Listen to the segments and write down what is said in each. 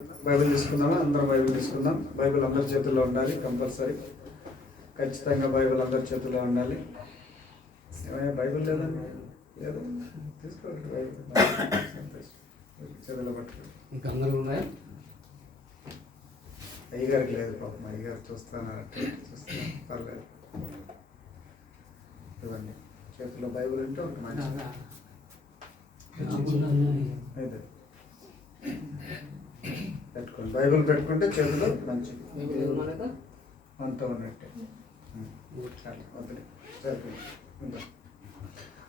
Bible తీసుకుందామా? అందరం Bible తీసుకుందాం. బైబిల్ అందరి చేతుల్లో ఉండాలి, కంపల్సరీ. ఖచ్చితంగా బైబిల్ అందరి చేతుల్లో ఉండాలి. ఏమైనా బైబిల్ లేదండి? లేదు, తీసుకోండి బైబిల్. చేతుల్లో పట్టుకోండి. ఇంకా అందరూ ఉన్నాయా? అయ్యగారికి లేదు పాపం, అయ్యగారు చూస్తాను పర్లేదు. ఇవ్వండి, చేతుల్లో బైబిల్ ఉంటే ఒక మంచి అయితే పెట్టుకోండి. బైబిల్ పెట్టుకుంటే చేతిలో మంచిది, అంతా ఉన్నట్టే. వదిలే సరిపోయింది.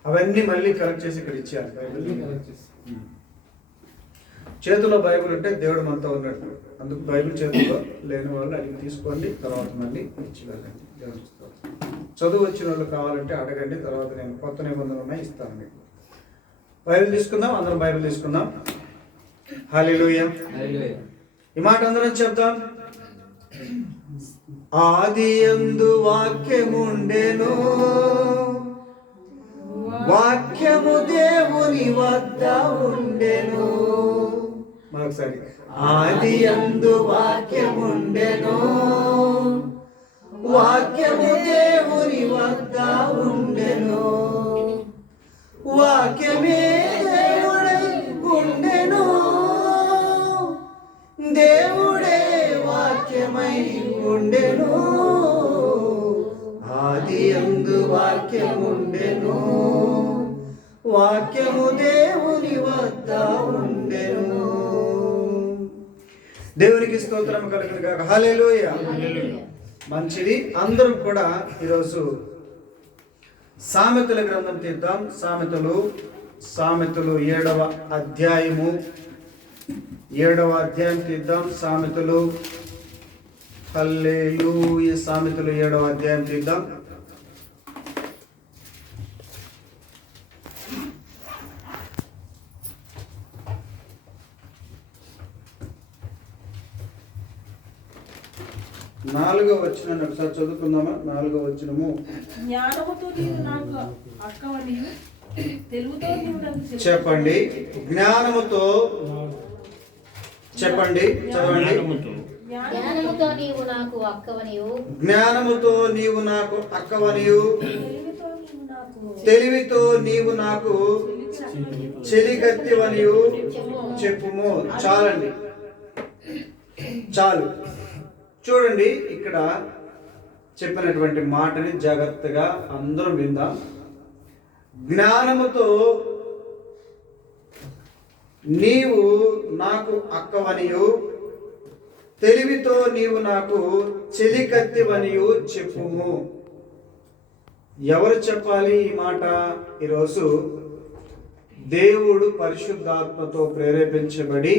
అవన్నీ మళ్ళీ కలెక్ట్ చేసి ఇక్కడ ఇచ్చేయాలి. బైబిల్ చేతిలో బైబిల్ ఉంటే దేవుడు మనతో ఉన్నట్టు. అందుకు బైబిల్ చేతిలో లేని వాళ్ళు అడిగి తీసుకోండి, తర్వాత మళ్ళీ ఇచ్చి వెళ్ళండి. దేవుడు చదువు వచ్చిన వాళ్ళు కావాలంటే అడగండి, తర్వాత నేను కొత్త నిబంధనలు ఉన్నాయి ఇస్తాను మీకు. బైబిల్ తీసుకుందాం, అందరం బైబిల్ తీసుకుందాం. హల్లెలూయా. ఈ మాట అందరం చెప్తాం. ఆదియందు వాక్యముండెను, వాక్యము దేవుని వద్ద ఉండెను. మరొకసారి, ఆదియందు వాక్యముండెను, వాక్యము దేవుని వద్ద ఉండెను, వాక్యమే దేవుడై ఉండెను, దేవుడే వాక్యమై ఉండెను, ఆదియందు వాక్యముండెను, వాక్యము దేవుని వద్ద ఉండెను. దేవునికి స్తోత్రం కలుగును గాక. హల్లెలూయా. మంచిది. అందరూ కూడా ఈరోజు సామెతల గ్రంథం తీద్దాం. సామెతలు 7వ అధ్యాయము 7వ అధ్యాయం తీద్దాం. సామెతలు, హల్లెలూయా. సామెతలు 7వ అధ్యాయం తీద్దాం. నాలుగవ వచనాన్ని ఒకసారి చదువుకుందామా? 4వ వచనము. జ్ఞానముతో నీవు నాకు అక్కవనియు, తెలుగుతో నీవు నాకు చెప్పండి. జ్ఞానముతో చెప్పండి, చదవండి. జ్ఞానముతో నీవు నాకు అక్కవనియు, జ్ఞానముతో నీవు నాకు అక్కవనియు, తెలివితో నీవు నాకు చెలికత్తివనియు చెప్పుము. చాలండి, చాలు. చూడండి, ఇక్కడ చెప్పినటువంటి మాటని జాగ్రత్తగా అందరం విందాం. జ్ఞానముతో నీవు నాకు అక్కవనియు, తెలివితో నీవు నాకు చెలికత్తివనియు చెప్పుము. ఎవరు చెప్పాలి ఈ మాట? ఈరోజు దేవుడు పరిశుద్ధాత్మతో ప్రేరేపించబడి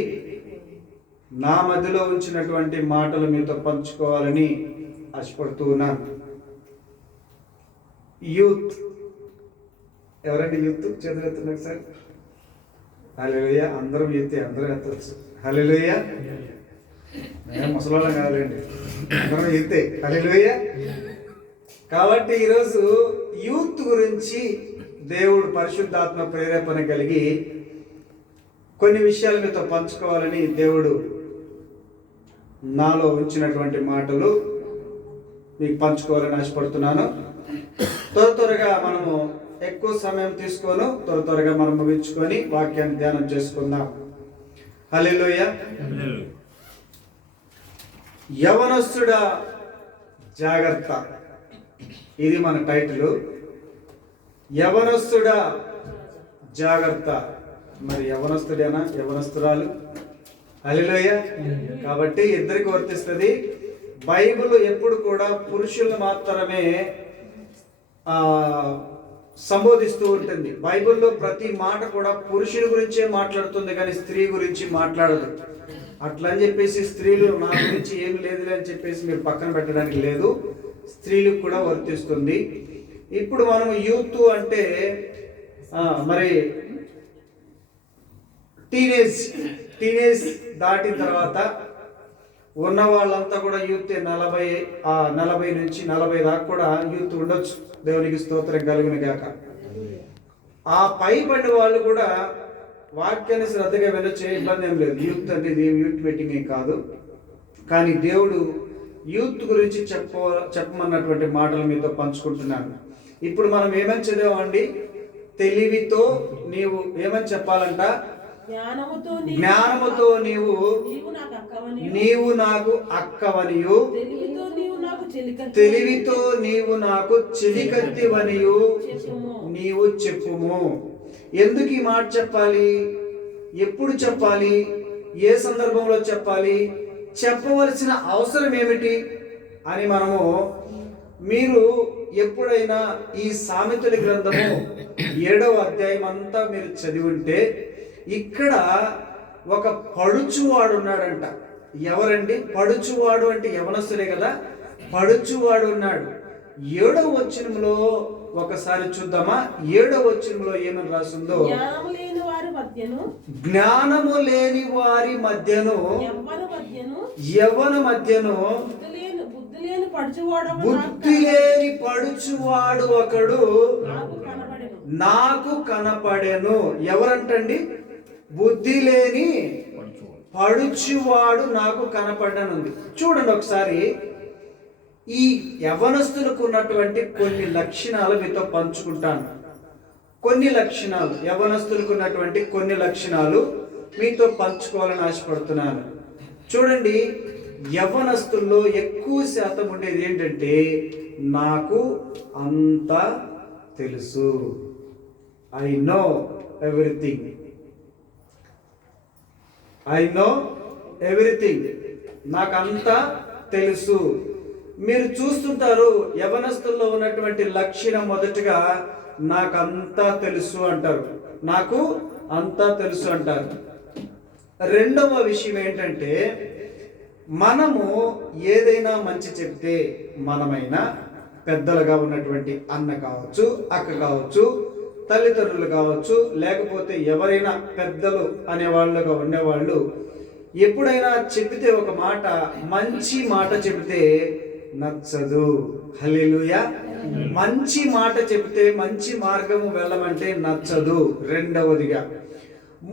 నా మధ్యలో ఉంచినటువంటి మాటలు మీతో పంచుకోవాలని ఆశపడుతూ ఉన్నాను. యూత్ ఎవరండి? యూత్ చేతులెత్తండి సార్. హల్లెలూయా. అందరం యూత్, అందరూ ఎత్తచ్చు. హల్లెలూయా. నేను ముసలోళ్ళం కాదండి, అందరం యూతే. హల్లెలూయా. కాబట్టి ఈరోజు యూత్ గురించి దేవుడు పరిశుద్ధాత్మ ప్రేరేపణ కలిగి కొన్ని విషయాలు మీతో పంచుకోవాలని దేవుడు నాలో ఉంచినటువంటి మాటలు మీకు పంచుకోవాలని ఆశపడుతున్నాను. త్వరగా మనము ఎక్కువ సమయం తీసుకోను, త్వరగా మనం ముగించుకొని వాక్యాన్ని ధ్యానం చేసుకుందాం. హల్లెలూయా. యవనస్తుడా జాగ్రత్త, ఇది మన టైటిల్. యవనస్తుడా జాగ్రత్త. మరి యవనస్తుడేనా, యవనస్తురాలు? హల్లెలూయా. కాబట్టి ఇద్దరికి వర్తిస్తుంది. బైబిల్ ఎప్పుడు కూడా పురుషులను మాత్రమే సంబోధిస్తూ ఉంటుంది. బైబిల్లో ప్రతి మాట కూడా పురుషుని గురించే మాట్లాడుతుంది, కానీ స్త్రీ గురించి మాట్లాడదు. అట్లా అని చెప్పేసి స్త్రీలు నా గురించి ఏమి లేదులే అని చెప్పేసి మీరు పక్కన పెట్టడానికి లేదు. స్త్రీలకు కూడా వర్తిస్తుంది. ఇప్పుడు మనం యూత్ అంటే మరి టీనేజ్ దాటిన తర్వాత ఉన్న వాళ్ళంతా కూడా యూత్ 40 నుంచి 40 దాకా కూడా యూత్ ఉండొచ్చు. దేవునికి స్తోత్రం కలుగును గాక. ఆ పైబడిన వాళ్ళు కూడా వాక్యాన్ని శ్రద్ధగా వెళ్ళొచ్చే ఇబ్బంది ఏం లేదు. యూత్ అంటే ఇది యూత్ మీటింగ్ ఏం కాదు. కానీ దేవుడు యూత్ గురించి చెప్పమన్నటువంటి మాటలు మీతో పంచుకుంటున్నాను. ఇప్పుడు మనం ఏమని చదివామండి? తెలివితో నీవు ఏమని చెప్పాలంట? జ్ఞానముతో నీవు నాకు అక్కవనియు, తెలివితో నీవు నాకు చెలికత్తివనియు నీవు చెప్పుము. ఎందుకు ఈ మాట చెప్పాలి? ఎప్పుడు చెప్పాలి? ఏ సందర్భంలో చెప్పాలి? చెప్పవలసిన అవసరం ఏమిటి అని మనము, మీరు ఎప్పుడైనా ఈ సామెతల గ్రంథము 7వ అధ్యాయం అంతా మీరు చదివి ఉంటే, ఇక్కడ ఒక పడుచువాడు ఉన్నాడంట. ఎవరండి పడుచువాడు? అంటే యవనస్తులే కదా. పడుచువాడు ఉన్నాడు. 7వ వచనంలో ఒకసారి చూద్దామా? 7వ వచనంలో ఏమని రాసిందో, జ్ఞానము లేని వారి మధ్యను యవ్వన మధ్యను బుద్ధి లేని పడుచువాడు ఒకడు నాకు కనపడెను. ఎవరంటండి? బుద్ధి లేని పడుచువాడు నాకు కనపడనుంది. చూడండి ఒకసారి, ఈ యవనస్తులకు ఉన్నటువంటి కొన్ని లక్షణాలు మీతో పంచుకుంటాను. కొన్ని లక్షణాలు, యవనస్తులకు ఉన్నటువంటి కొన్ని లక్షణాలు మీతో పంచుకోవాలని ఆశపడుతున్నాను. చూడండి, యవనస్తుల్లో ఎక్కువ శాతం ఉండేది ఏంటంటే, నాకు అంతా తెలుసు. I know everything. I know everything. నాకంతా తెలుసు. మీరు చూస్తుంటారు, యవనస్తుల్లో ఉన్నటువంటి లక్షణం మొదటిగా నాకంతా తెలుసు అంటారు. నాకు అంతా తెలుసు అంటారు. రెండవ విషయం ఏంటంటే, మనము ఏదైనా మంచి చెప్తే, మనమైనా పెద్దలుగా ఉన్నటువంటి అన్న కావచ్చు, అక్క కావచ్చు, తల్లిదండ్రులు కావచ్చు, లేకపోతే ఎవరైనా పెద్దలు అనేవాళ్ళుగా ఉండేవాళ్ళు ఎప్పుడైనా చెబితే ఒక మాట, మంచి మాట చెబితే నచ్చదు. హల్లెలూయా. మంచి మాట చెబితే, మంచి మార్గము వెళ్ళమంటే నచ్చదు. రెండవదిగా.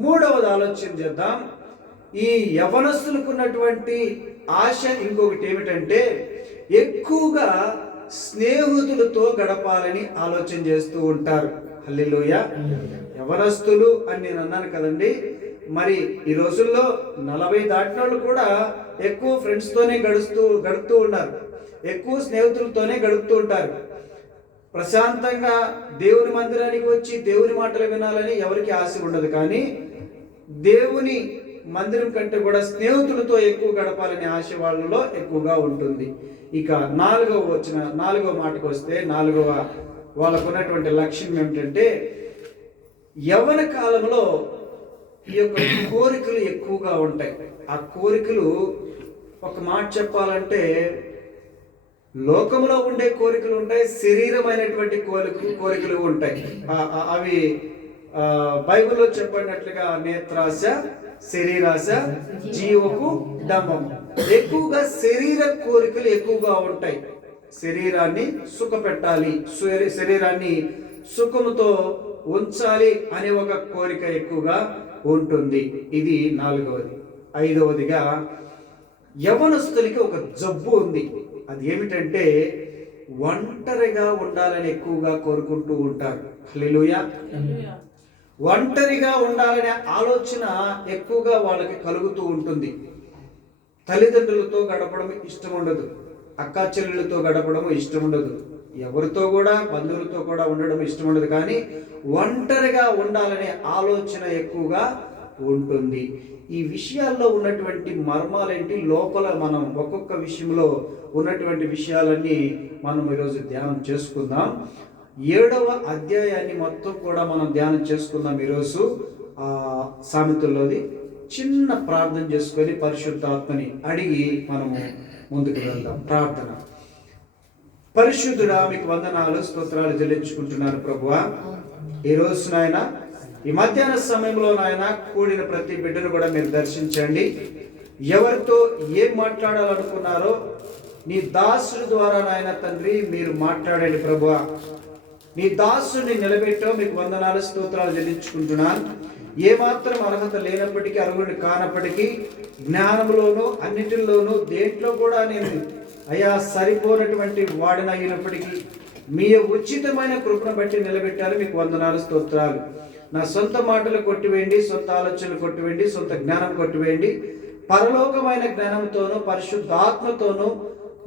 మూడవది ఆలోచన చేద్దాం. ఈ యవనస్తులకు ఉన్నటువంటి ఆశ ఇంకొకటి ఏమిటంటే, ఎక్కువగా స్నేహితులతో గడపాలని ఆలోచన చేస్తూ ఉంటారు. హల్లెలూయా. యవనస్తులు అని నేను అన్నాను కదండి. మరి ఈ రోజుల్లో 40 దాటిన వాళ్ళు కూడా ఎక్కువ ఫ్రెండ్స్ తోనే గడుపుతూ ఉన్నారు. ఎక్కువ స్నేహితులతోనే గడుపుతూ ఉంటారు. ప్రశాంతంగా దేవుని మందిరానికి వచ్చి దేవుని మాటలు వినాలని ఎవరికి ఆశ ఉండదు. కానీ దేవుని మందిరం కంటే కూడా స్నేహితులతో ఎక్కువ గడపాలనే ఆశ వాళ్ళలో ఎక్కువగా ఉంటుంది. ఇక నాలుగవ మాటకు వస్తే, నాలుగవ వాళ్ళకు ఉన్నటువంటి లక్ష్యం ఏమిటంటే, యవ్వన కాలంలో ఈ యొక్క కోరికలు ఎక్కువగా ఉంటాయి. ఆ కోరికలు ఒక మాట చెప్పాలంటే, లోకంలో ఉండే కోరికలు ఉంటాయి, శరీరమైనటువంటి కోరికలు ఉంటాయి. అవి బైబిల్లో చెప్పినట్లుగా నేత్రాశ, శరీరాశ, జీవపు డంబం. ఎక్కువగా శరీర కోరికలు ఎక్కువగా ఉంటాయి. శరీరాన్ని సుఖపెట్టాలి, శరీరాన్ని సుఖముతో ఉంచాలి అనే ఒక కోరిక ఎక్కువగా ఉంటుంది. ఇది నాలుగవది. ఐదవదిగా, యవనస్తులకి ఒక జబ్బు ఉంది. అది ఏమిటంటే, ఒంటరిగా ఉండాలని ఎక్కువగా కోరుకుంటూ ఉంటారు. హల్లెలూయా. ఒంటరిగా ఉండాలనే ఆలోచన ఎక్కువగా వాళ్ళకి కలుగుతూ ఉంటుంది. తల్లిదండ్రులతో గడపడం ఇష్టం ఉండదు, అక్కా చెల్లెళ్ళతో గడపడం ఇష్టం ఉండదు, ఎవరితో కూడా బంధువులతో కూడా ఉండడం ఇష్టం ఉండదు. కానీ ఒంటరిగా ఉండాలనే ఆలోచన ఎక్కువగా ఉంటుంది. ఈ విషయాల్లో ఉన్నటువంటి మర్మాలేంటి, లోపల మనం ఒక్కొక్క విషయంలో ఉన్నటువంటి విషయాలన్నీ మనం ఈరోజు ధ్యానం చేసుకుందాం. 7వ అధ్యాయాన్ని మొత్తం కూడా మనం ధ్యానం చేసుకుందాం ఈరోజు. సామెతల్లోది చిన్న ప్రార్థన చేసుకొని పరిశుద్ధాత్మని అడిగి మనము ముందుకు వెళ్దాం. ప్రార్థన. పరిశుద్ధుడా, మీకు వందనాలు, స్తోత్రాలు చెల్లించుకుంటున్నాను ప్రభువా. ఈరోజు నాయన, ఈ మధ్యాహ్న సమయంలో నాయన కూడిన ప్రతి బిడ్డను కూడా మీరు దర్శించండి. ఎవరితో ఏం మాట్లాడాలనుకున్నారో నీ దాసుడి ద్వారా నాయన తండ్రి మీరు మాట్లాడండి ప్రభువా. నీ దాసుని నిలబెట్టో మీకు వందనాలు, స్తోత్రాలు చెల్లించుకుంటున్నాను. ఏమాత్రం అర్హత లేనప్పటికీ, అర్హుడిని కానప్పటికీ, జ్ఞానంలోనూ అన్నిటిలోనూ దేంట్లో కూడా నేను అయ్యా సరిపోనటువంటి వాడిని అయినప్పటికీ మీ ఉచితమైన కృపను బట్టి నిలబెట్టారు. మీకు వందనాలు, స్తోత్రాలు. నా సొంత మాటలు కొట్టివేయండి, సొంత ఆలోచనలు కొట్టివేయండి, సొంత జ్ఞానం కొట్టివేయండి. పరలోకమైన జ్ఞానంతోనూ పరిశుద్ధాత్మతోనూ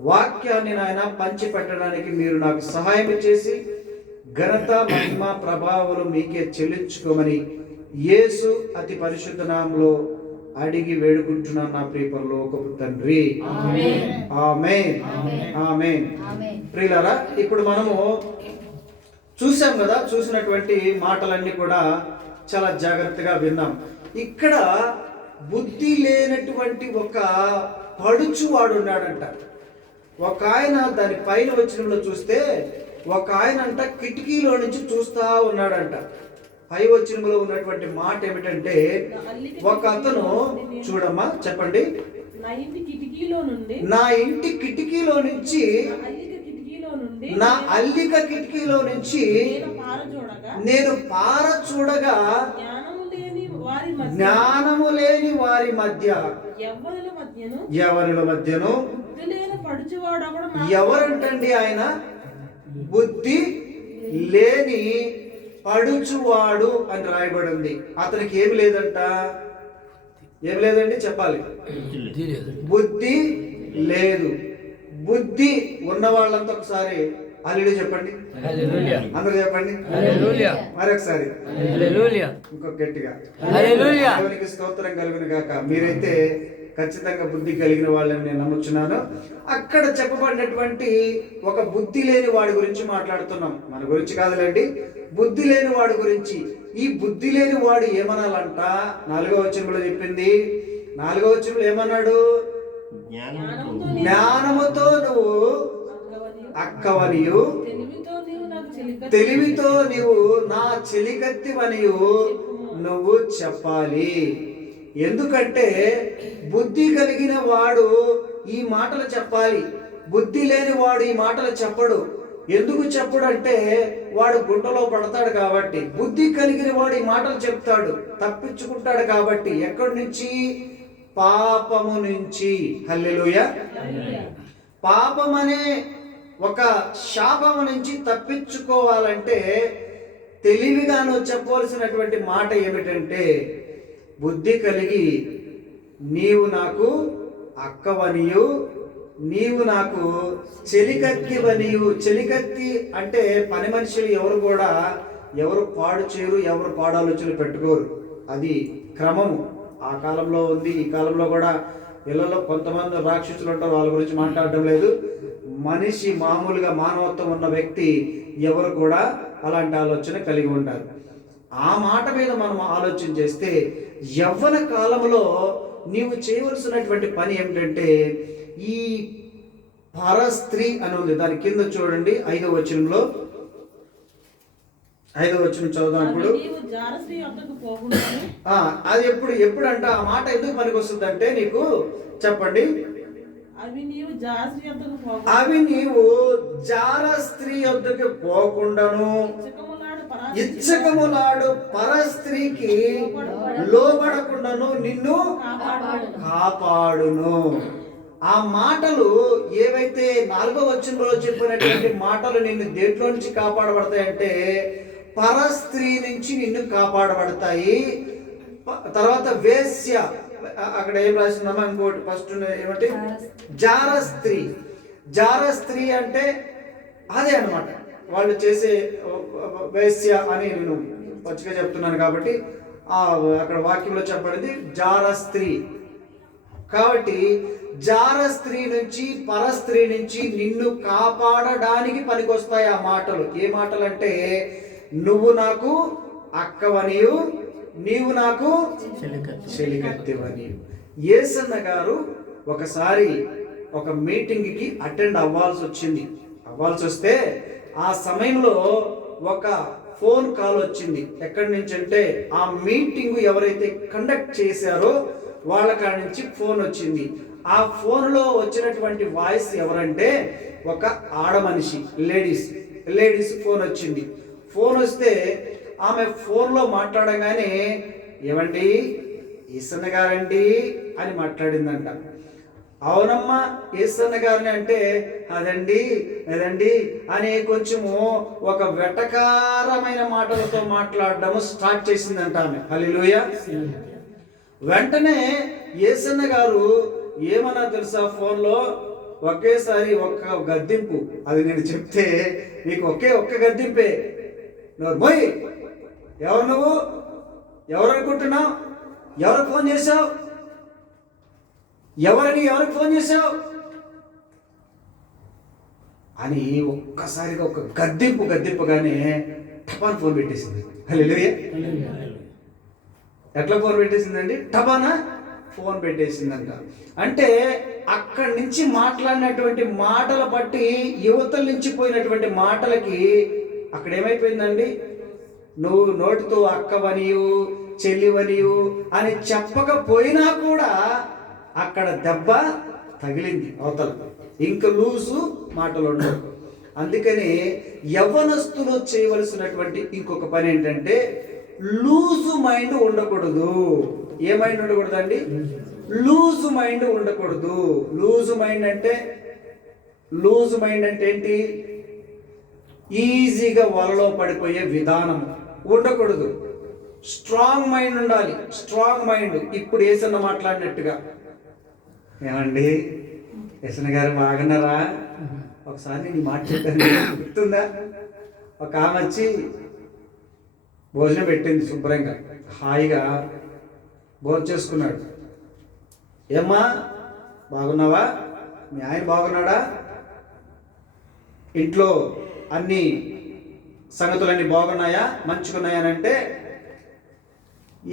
వాక్యాన్ని నాయన పంచి పెట్టడానికి మీరు నాకు సహాయం చేసి ఘనత, మహిమ, ప్రభావాలు మీకే చెల్లించుకోమని యేసు అతి పరిశుద్ధ నామములో అడిగి వేడుకుంటున్నాను నా ప్రియ పరలోకపు తండ్రి. ఆమేన్, ఆమేన్. ప్రియులారా, ఇప్పుడు మనము చూసాం కదా, చూసినటువంటి మాటలన్నీ కూడా చాలా జాగ్రత్తగా విన్నాం. ఇక్కడ బుద్ధి లేనటువంటి ఒక పడుచువాడు ఉన్నాడంట. ఒక ఆయన దాని పైన వచనంలో చూస్తే ఒక ఆయన అంట కిటికీలో నుంచి చూస్తా ఉన్నాడంట. పై వచనంలో ఉన్నటువంటి మాట ఏమిటంటే, ఒక అతను చూడమ్మా, చెప్పండి. నా ఇంటి కిటికీలో నుండి, నా ఇంటి కిటికీలో నుంచి, నా అల్లిక కిటికీలో నుంచి నేను పార చూడగా జ్ఞానము లేని వారి మధ్య, యవ్వనుల మధ్యను ఎవరంటండి ఆయన? బుద్ధి లేని పడుచువాడు అని రాయబడింది. అతనికి ఏమి లేదంట? ఏమి లేదండి, చెప్పాలి. బుద్ధి లేదు. బుద్ధి ఉన్న వాళ్ళంతా ఒకసారి హల్లెలూయా చెప్పండి. అందరూ చెప్పండి మరొకసారి, ఇంకొక గట్టిగా. దేవునికి స్తోత్రం కలుగును గాక. మీరైతే ఖచ్చితంగా బుద్ధి కలిగిన వాళ్ళని నేను నమ్ముచున్నాను. అక్కడ చెప్పబడినటువంటి ఒక బుద్ధి లేని వాడి గురించి మాట్లాడుతున్నాం. మన గురించి కాదులేండి, బుద్ధి లేని వాడి గురించి. ఈ బుద్ధి లేని వాడు ఏమనాలంట? 4వ వచనంలో చెప్పింది. 4వ వచనంలో ఏమన్నాడు? జ్ఞానముతో నువ్వు అక్కవనియు, తెలివితో నీవు నా చెలికత్తివనియు నువ్వు చెప్పాలి. ఎందుకంటే బుద్ధి కలిగిన వాడు ఈ మాటలు చెప్పాలి. బుద్ధి లేని వాడు ఈ మాటలు చెప్పడు. ఎందుకు చెప్పడు అంటే వాడు గుంటలో పడతాడు కాబట్టి. బుద్ధి కలిగిన వాడు ఈ మాటలు చెప్తాడు, తప్పించుకుంటాడు కాబట్టి. ఎక్కడి నుంచి? పాపము నుంచి. హల్లెలూయా. పాపం అనే ఒక శాపము నుంచి తప్పించుకోవాలంటే తెలివిగా నువ్వు చెప్పవలసినటువంటి మాట ఏమిటంటే, బుద్ధి కలిగి నీవు నాకు అక్కవనియు, నీవు నాకు చెలికత్తివనియు. చెలికత్తి అంటే పని మనుషులు ఎవరు పాడు చేయరు, ఎవరు పాడాలోచనలు పెట్టుకోరు. అది క్రమము. ఆ కాలంలో ఉంది, ఈ కాలంలో కూడా. ఇళ్లలో కొంతమంది రాక్షసులు ఉంటారు, వాళ్ళ గురించి మాట్లాడడం లేదు. మనిషి మామూలుగా మానవత్వం ఉన్న వ్యక్తి ఎవరు కూడా అలాంటి ఆలోచన కలిగి ఉంటారు. ఆ మాట మీద మనం ఆలోచన చేస్తే, యవ్వన కాలంలో నీవు చేయవలసినటువంటి పని ఏమిటంటే, ఈ పరస్త్రీ అని ఉంది. దాని కింద చూడండి 5వ వచనంలో. 5వ వచనం చదువుదాం ఇప్పుడు. అది ఎప్పుడంట ఆ మాట ఎందుకు పనికి వస్తుంది అంటే, నీకు చెప్పండి. అవి నీవు జార స్త్రీ వద్దకు పోకుండాను, ఇచ్చకములాడు పరస్త్రీకి లోబడకుండాను నిన్ను కాపాడును. ఆ మాటలు ఏవైతే 4వ వచనంలో చెప్పినటువంటి మాటలు నిన్ను దేంట్లో నుంచి కాపాడబడతాయంటే, పరస్త్రీ నుంచి నిన్ను కాపాడబడతాయి. తర్వాత వేశ్య, అక్కడ ఏం రాసిందమ్మా? ఇంకోటి ఫస్ట్ ఏమంటే జారస్త్రీ. జారస్త్రీ అంటే అదే అన్నమాట, వాళ్ళు చేసే వేశ్య అని నేను పచ్చిగా చెప్తున్నాను కాబట్టి అక్కడ వాక్యంలో చెప్పబడింది జారస్త్రీ. కాబట్టి జారస్త్రీ నుంచి, పరస్త్రీ నుంచి నిన్ను కాపాడడానికి పనికొస్తాయి ఆ మాటలు. ఏ మాటలు అంటే, నువ్వు నాకు అక్కవనియు, నీవు నాకు చెలికత్తెవనియు. యేసన్న గారు ఒకసారి ఒక మీటింగ్కి అటెండ్ అవ్వాల్సి వస్తే ఆ సమయంలో ఒక ఫోన్ కాల్ వచ్చింది. ఎక్కడి నుంచి అంటే, ఆ మీటింగ్ ఎవరైతే కండక్ట్ చేశారో వాళ్ళ కాడ నుంచి ఫోన్ వచ్చింది. ఆ ఫోన్లో వచ్చినటువంటి వాయిస్ ఎవరంటే, ఒక ఆడ మనిషి, లేడీస్ ఫోన్ వచ్చింది. ఫోన్ వస్తే ఆమె ఫోన్లో మాట్లాడగానే ఏమండి ఈసన్న గారండి అని మాట్లాడిందంట. అవునమ్మా ఈసన్న గారిని అంటే అదండి అని కొంచెము ఒక వెటకారమైన మాటలతో మాట్లాడడం స్టార్ట్ చేసిందంట ఆమె. హల్లెలూయా. వెంటనే యేసన్న గారు ఏమన్నా తెలుసా, ఫోన్లో ఒకేసారి ఒక్క గద్దింపు. అది నేను చెప్తే నీకు ఒక్క గద్దింపే. నోర్మోయ్, ఎవరు నువ్వు, ఎవరు అనుకుంటున్నావు, ఎవరికి ఫోన్ చేశావు, ఎవరికి ఫోన్ చేశావు అని ఒక్కసారిగా ఒక గద్దింపుగానే టపాన్ ఫోన్ పెట్టేసింది. హల్లెలూయా. ఎట్లా ఫోన్ పెట్టేసిందండి? టపానా ఫోన్ పెట్టేసిందంట. అంటే అక్కడి నుంచి మాట్లాడినటువంటి మాటల బట్టి యువతల నుంచి పోయినటువంటి మాటలకి అక్కడ ఏమైపోయిందండి, నువ్వు నోటితో అక్కవనియు చెల్లివనియు అని చెప్పకపోయినా కూడా అక్కడ దెబ్బ తగిలింది అవతల. ఇంక లూజు మాటలు ఉండవు. అందుకని యవ్వనస్తులు చేయవలసినటువంటి ఇంకొక పని ఏంటంటే లూజు మైండ్ ఉండకూడదు. ఏ మైండ్ ఉండకూడదు అండి? లూజు మైండ్ ఉండకూడదు. లూజు మైండ్ అంటే ఏంటి? ఈజీగా వలలో పడిపోయే విధానం ఉండకూడదు. స్ట్రాంగ్ మైండ్ ఉండాలి. Strong mind. ఇప్పుడు ఏసన్న మాట్లాడినట్టుగా, ఏమండి యశన గారు బాగున్నారా, ఒకసారి నేను మాట చెప్పాను గుర్తుందా? ఒక ఆమె వచ్చి భోజనం పెట్టింది, శుభ్రంగా హాయిగా భోజనం చేసుకున్నాడు. ఏమ్మా బాగున్నావా, మీ ఆయన బాగున్నాడా, ఇంట్లో అన్ని సంగతులన్నీ బాగున్నాయా, మంచుకున్నాయనంటే,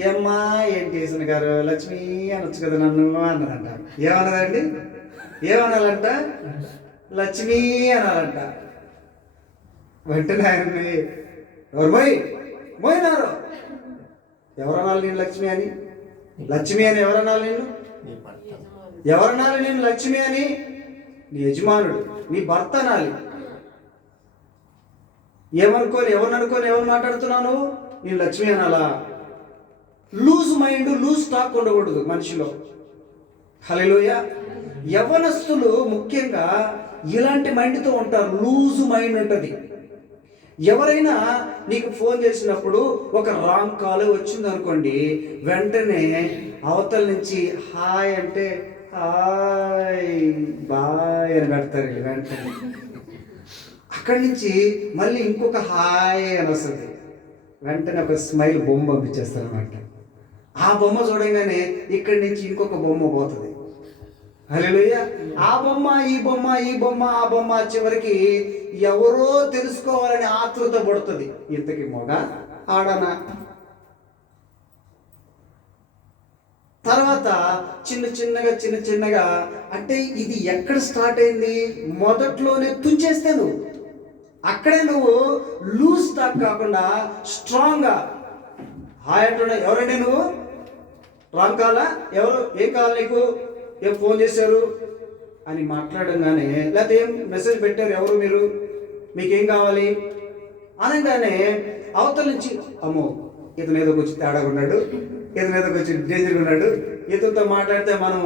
ఏమ్మా ఏంటి యశన గారు లక్ష్మి అనొచ్చు కదా నన్ను అన్నదంట. ఏమన్నదండి? ఏమనాలంట? లక్ష్మి అనాలంట. వెంటనే ఆయన్ని ఎవరు మోయినారు, ఎవరనాలి నేను లక్ష్మి అని? లక్ష్మి అని ఎవరనాలి నిన్ను? ఎవరనాలి నేను లక్ష్మి అని? నీ యజమానుడు, నీ భర్త అనాలి. ఎవరిని అనుకోని ఎవరు మాట్లాడుతున్నాను? నేను లక్ష్మి అనాలా? లూజ్ మైండ్, లూజ్ టాక్ ఉండకూడదు మనిషిలో. హల్లెలూయా. యవ్వనస్తులు ముఖ్యంగా ఇలాంటి మైండ్తో ఉంటారు. లూజ్ మైండ్ ఉంటుంది. ఎవరైనా నీకు ఫోన్ చేసినప్పుడు ఒక రాంగ్ కాల్ వచ్చింది అనుకోండి, వెంటనే అవతల నుంచి హాయ్ అంటే హాయ్ బాయ్ అని పెడతారు. వెంటనే అక్కడి నుంచి మళ్ళీ ఇంకొక హాయ్ అని వస్తుంది. వెంటనే ఒక స్మైల్ బొమ్మ పంపించేస్తారు అన్నమాట. ఆ బొమ్మ చూడగానే ఇక్కడి నుంచి ఇంకొక బొమ్మ పోతుంది. హల్లెలూయా. ఆ బొమ్మ ఈ బొమ్మ ఆ బొమ్మ చివరికి ఎవరో తెలుసుకోవాలని ఆతృత పడుతుంది. ఇంతకి మొగ ఆడనా? తర్వాత చిన్న చిన్నగా అంటే ఇది ఎక్కడ స్టార్ట్ అయింది? మొదట్లోనే తుంచేస్తే నువ్వు అక్కడే నువ్వు లూజ్ టాక్ కాకుండా స్ట్రాంగ్గా హాయ్ అంటున్నా. ఎవరండి నువ్వు? రాంగ్ కాలా? ఎవరు? ఏం కావాలి నీకు? ఏం ఫోన్ చేశారు అని మాట్లాడంగానే, లేకపోతే ఏం మెసేజ్ పెట్టారు, ఎవరు మీరు, మీకేం కావాలి అనగానే అవతల నుంచి అమ్మో ఇతను ఏదో కొంచెం తేడాగా ఉన్నాడు, ఇతను ఏదో కొంచెం డేంజర్గా ఉన్నాడు, ఇతనితో మాట్లాడితే మనం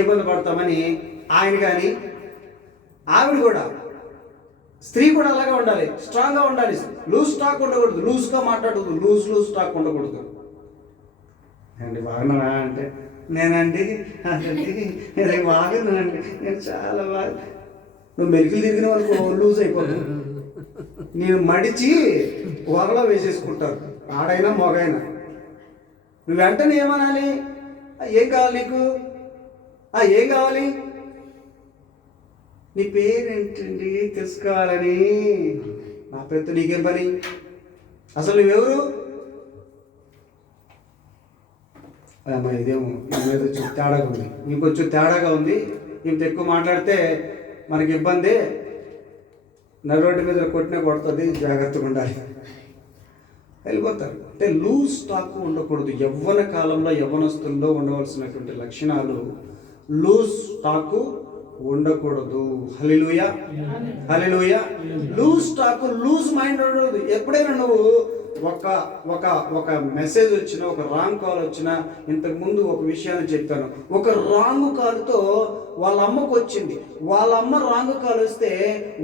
ఇబ్బంది పడతామని ఆయన కానీ ఆవిడ కూడా, స్త్రీ కూడా అలాగే ఉండాలి, స్ట్రాంగ్గా ఉండాలి. లూజ్ టాక్ ఉండకూడదు, లూజ్గా మాట్లాడకూడదు, లూజ్ టాక్ ఉండకూడదు. అండి బాగున్నావా అంటే, నేనండి అదండి నేను బాగున్నానండి, నేను చాలా బాగా. నువ్వు మెలికలు తిరిగిన వరకు లూజ్ అయిపోదు. నేను మడిచి వరలో వేసేసుకుంటారు, ఆడైనా మొగైనా. నువ్వు వెంటనే ఏమనాలి? ఏం కావాలి నీకు? ఏం కావాలి? నీ పేరేంటండి తెలుసుకోవాలని. నా పేరుతో నీకేం పని? అసలు నువ్వెవరు? అమ్మా ఇదేమో నా మీద కొంచెం తేడాగా ఉంది, ఇంకొంచెం తేడాగా ఉంది, ఇంత ఎక్కువ మాట్లాడితే మనకి ఇబ్బంది, నరోడ్డు మీద కొడుతుంది, జాగ్రత్తగా ఉండాలి, వెళ్ళిపోతారు. అంటే లూజ్ టాక్ ఉండకూడదు. యవ్వన కాలంలో యవ్వనస్తుల్లో ఉండవలసినటువంటి లక్షణాలు లూజ్ టాకు ఉండకూడదు. హల్లెలూయా. హల్లెలూయా. లూజ్ టాక్, లూజ్ మైండ్ ఉండకూడదు. ఎప్పుడైనా నువ్వు ఒక ఒక ఒక మెసేజ్ వచ్చినా, ఒక రాంగ్ కాల్ వచ్చినా, ఇంతకుముందు ఒక విషయాన్ని చెప్పాను. ఒక రాంగ్ కాల్తో వాళ్ళ అమ్మకు వచ్చింది. వాళ్ళ అమ్మ రాంగ్ కాల్ వస్తే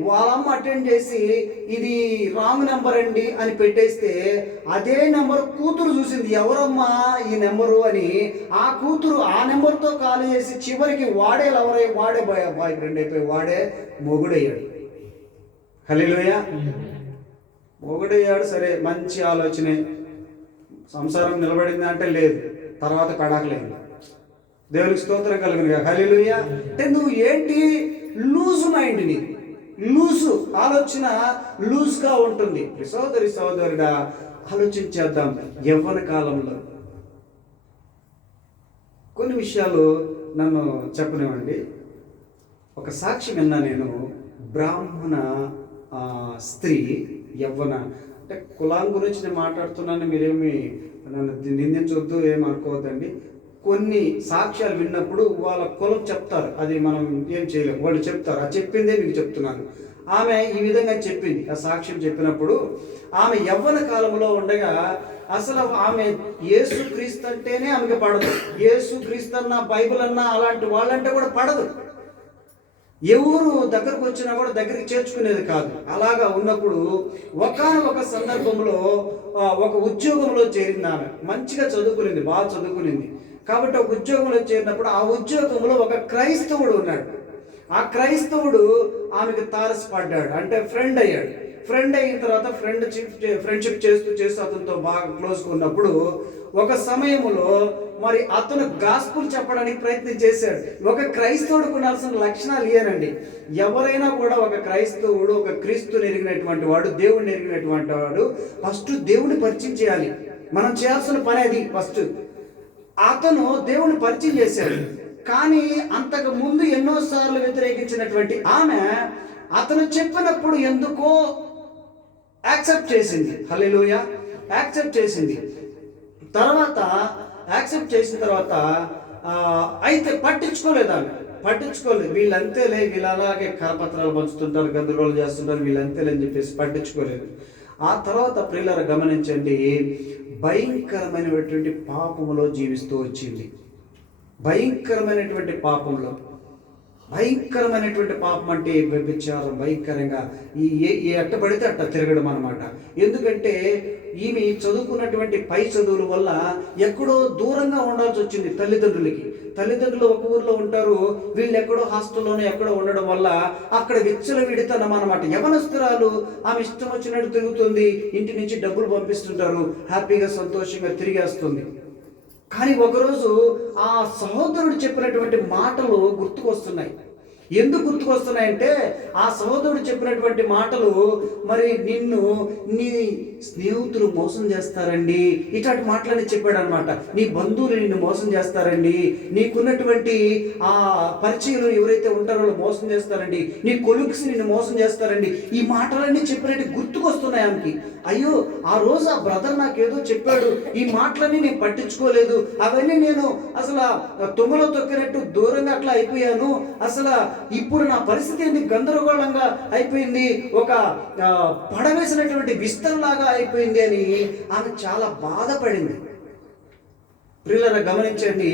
వాళ్ళ అమ్మ అటెండ్ చేసి ఇది రాంగ్ నెంబర్ అండి అని పెట్టేస్తే అదే నెంబర్ కూతురు చూసింది. ఎవరమ్మా ఈ నెంబరు అని. ఆ కూతురు ఆ నెంబర్తో కాల్ చేసి చివరికి వాడే లవరై, వాడే బాయ్ ఫ్రెండ్ అయిపోయి, వాడే మొగుడయ్యాడు. హల్లెలూయా. మొగుడయ్యాడు, సరే మంచి ఆలోచనే. సంసారం నిలబడింది అంటే లేదు, తర్వాత కడాకలేదు. దేవునికి స్తోత్రం కలుగునుగా. హల్లెలూయా. అంటే నువ్వు ఏంటి, లూజ్ మైండ్, నీ లూజు ఆలోచన లూజ్గా ఉంటుంది. సోదరి సోదరుడా, ఆలోచించేద్దాం. యవ్వన కాలంలో కొన్ని విషయాలు నన్ను చెప్పనివ్వండి. ఒక సాక్షి విన్నా నేను. బ్రాహ్మణ స్త్రీ, యవ్వన, అంటే కులం గురించి నేను మాట్లాడుతున్నాను, మీరేమి నన్ను నిందించవద్దు, ఏమనుకోవద్దండి. కొన్ని సాక్ష్యాలు విన్నప్పుడు వాళ్ళ కులం చెప్తారు, అది మనం ఏం చేయలేము, వాళ్ళు చెప్తారు. అది చెప్పిందే మీకు చెప్తున్నాను. ఆమె ఈ విధంగా చెప్పింది. ఆ సాక్ష్యం చెప్పినప్పుడు ఆమె యవ్వన కాలంలో ఉండగా అసలు ఆమె యేసు క్రీస్తు అంటేనే ఆమెకి పడదు. యేసు క్రీస్తు అన్నా, బైబిల్ అన్నా అలాంటి వాళ్ళంటే కూడా పడదు. ఎవరు దగ్గరకు వచ్చినా కూడా దగ్గరికి చేర్చుకునేది కాదు. అలాగా ఉన్నప్పుడు ఒకానొక సందర్భంలో ఒక ఉద్యోగంలో చేరింది. ఆమె మంచిగా చదువుకునింది, బాగా చదువుకునింది. కాబట్టి ఒక ఉద్యోగంలో చేరినప్పుడు ఆ ఉద్యోగంలో ఒక క్రైస్తవుడు ఉన్నాడు. ఆ క్రైస్తవుడు ఆమెకు తారసపడ్డాడు, అంటే ఫ్రెండ్ అయ్యాడు. ఫ్రెండ్ అయిన తర్వాత ఫ్రెండ్షిప్ చేస్తూ అతనితో బాగా క్లోజ్గా ఉన్నప్పుడు ఒక సమయంలో మరి అతను గాస్పుల్ చెప్పడానికి ప్రయత్నం చేశాడు. ఒక క్రైస్తవుడికి ఉండాల్సిన లక్షణాలు ఇయ్యనండి. ఎవరైనా కూడా ఒక క్రైస్తవుడు, ఒక క్రీస్తుని ఎరిగినటువంటి వాడు, దేవుడిని ఎరిగినటువంటి వాడు ఫస్ట్ దేవుడిని పరిచయం చేయాలి. మనం చేయాల్సిన పని అది. ఫస్ట్ అతను దేవుడిని పరిచయం చేశాడు. కానీ అంతకు ముందు ఎన్నోసార్లు వ్యతిరేకించినటువంటి ఆమె అతను చెప్పినప్పుడు ఎందుకో యాక్సెప్ట్ చేసింది. హల్లెలూయా. యాక్సెప్ట్ చేసింది. తర్వాత యాక్సెప్ట్ చేసిన తర్వాత అయితే పట్టించుకోలేదు. ఆమె పట్టించుకోలేదు. వీళ్ళంతేలే, వీళ్ళు అలాగే కరపత్రాలు పంచుతుంటారు, గందరగోళం చేస్తుంటారు, వీళ్ళంతేలే అని చెప్పేసి పట్టించుకోలేదు. ఆ తర్వాత ప్రియులారా గమనించండి, భయంకరమైనటువంటి పాపములో జీవిస్తూ వచ్చింది. భయంకరమైనటువంటి పాపంలో, భయంకరమైనటువంటి పాపం అంటే వ్యభిచారం, భయంకరంగా ఎట్ట పడితే అట్ట తిరగడం అన్నమాట. ఎందుకంటే ఈమె చదువుకున్నటువంటి పై చదువుల వల్ల ఎక్కడో దూరంగా ఉండాల్సి వచ్చింది తల్లిదండ్రులకి. తల్లిదండ్రులు ఒక ఊర్లో ఉంటారు, వీళ్ళు ఎక్కడో హాస్టల్లోనే ఎక్కడో ఉండడం వల్ల అక్కడ విచ్చలవిడితనం అన్నమాట. యవనస్తురాలు ఆమె ఇష్టం వచ్చినట్టు తిరుగుతుంది, ఇంటి నుంచి డబ్బులు పంపిస్తుంటారు, హ్యాపీగా సంతోషంగా తిరిగేస్తుంది. కానీ ఒకరోజు ఆ సహోదరుడు చెప్పినటువంటి మాటలు గుర్తుకొస్తున్నాయి. ఎందుకు గుర్తుకొస్తున్నాయంటే ఆ సహోదరుడు చెప్పినటువంటి మాటలు, మరి నిన్ను నీ స్నేహితులు మోసం చేస్తారండి, ఇట్లాంటి మాటలని చెప్పాడు అనమాట. నీ బంధువులు నిన్ను మోసం చేస్తారండి, నీకున్నటువంటి ఆ పరిచయాలు ఎవరైతే ఉంటారో వాళ్ళు మోసం చేస్తారండి, నీ కొలీగ్స్ నిన్ను మోసం చేస్తారండి. ఈ మాటలన్నీ చెప్పినట్టు గుర్తుకొస్తున్నాయి ఆమెకి. అయ్యో, ఆ రోజు ఆ బ్రదర్ నాకేదో చెప్పాడు, ఈ మాటలన్నీ నేను పట్టించుకోలేదు, అవన్నీ నేను అసలు తొమ్మిలో తొక్కినట్టు దూరంగా అట్లా అయిపోయాను, అసలు ఇప్పుడు నా పరిస్థితి ఏంటి, గందరగోళంగా అయిపోయింది, ఒక పడవేసినటువంటి విస్తరలాగా అయిపోయింది అని ఆమె చాలా బాధపడింది. ప్రియులారా గమనించండి,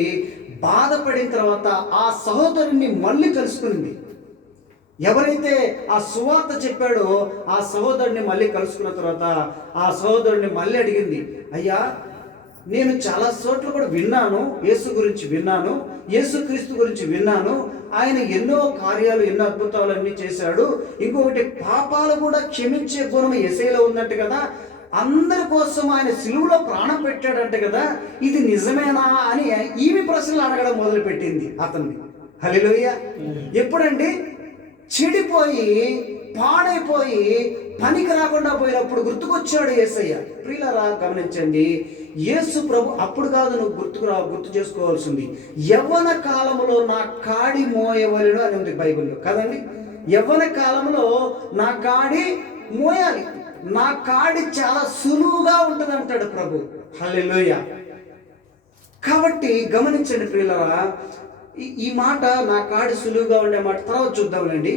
బాధపడిన తర్వాత ఆ సహోదరుని మళ్ళీ కలుసుకునింది. ఎవరైతే ఆ సువార్త చెప్పాడో ఆ సహోదరుని మళ్ళీ కలుసుకున్న తర్వాత ఆ సహోదరుని మళ్ళీ అడిగింది, అయ్యా నేను చాలా చోట్ల కూడా విన్నాను, యేసు గురించి విన్నాను, యేసుక్రీస్తు గురించి విన్నాను, ఆయన ఎన్నో కార్యాలు, ఎన్నో అద్భుతాలన్నీ చేశాడు, ఇంకొకటి పాపాలు కూడా క్షమించే గుణం యేసయ్యలో ఉందంట కదా, అందరి కోసం ఆయన సిలువలో ప్రాణం పెట్టాడంట కదా, ఇది నిజమేనా అని ఈమె ప్రశ్నలు అడగడం మొదలుపెట్టింది అతన్ని. హల్లెలూయా. ఎప్పుడండి? చెడిపోయి పాడైపోయి పనికి రాకుండా పోయినప్పుడు గుర్తుకొచ్చాడు యేసయ్య. ప్రియులారా గమనించండి, యేసు ప్రభు అప్పుడు కాదు నువ్వు గుర్తు చేసుకోవాల్సింది, యవ్వన కాలంలో నా కాడి మోయవలెను అని ఉంది బైబిల్లో కదండి. యవ్వన కాలంలో నా కాడి మోయాలి, నా కాడి చాలా సులువుగా ఉంటుంది అంటాడు ప్రభు. హల్లెలూయా. కాబట్టి గమనించండి ప్రియులారా, ఈ మాట నా కాడి సులువుగా ఉండే మాట తర్వాత చూద్దాంలేండి.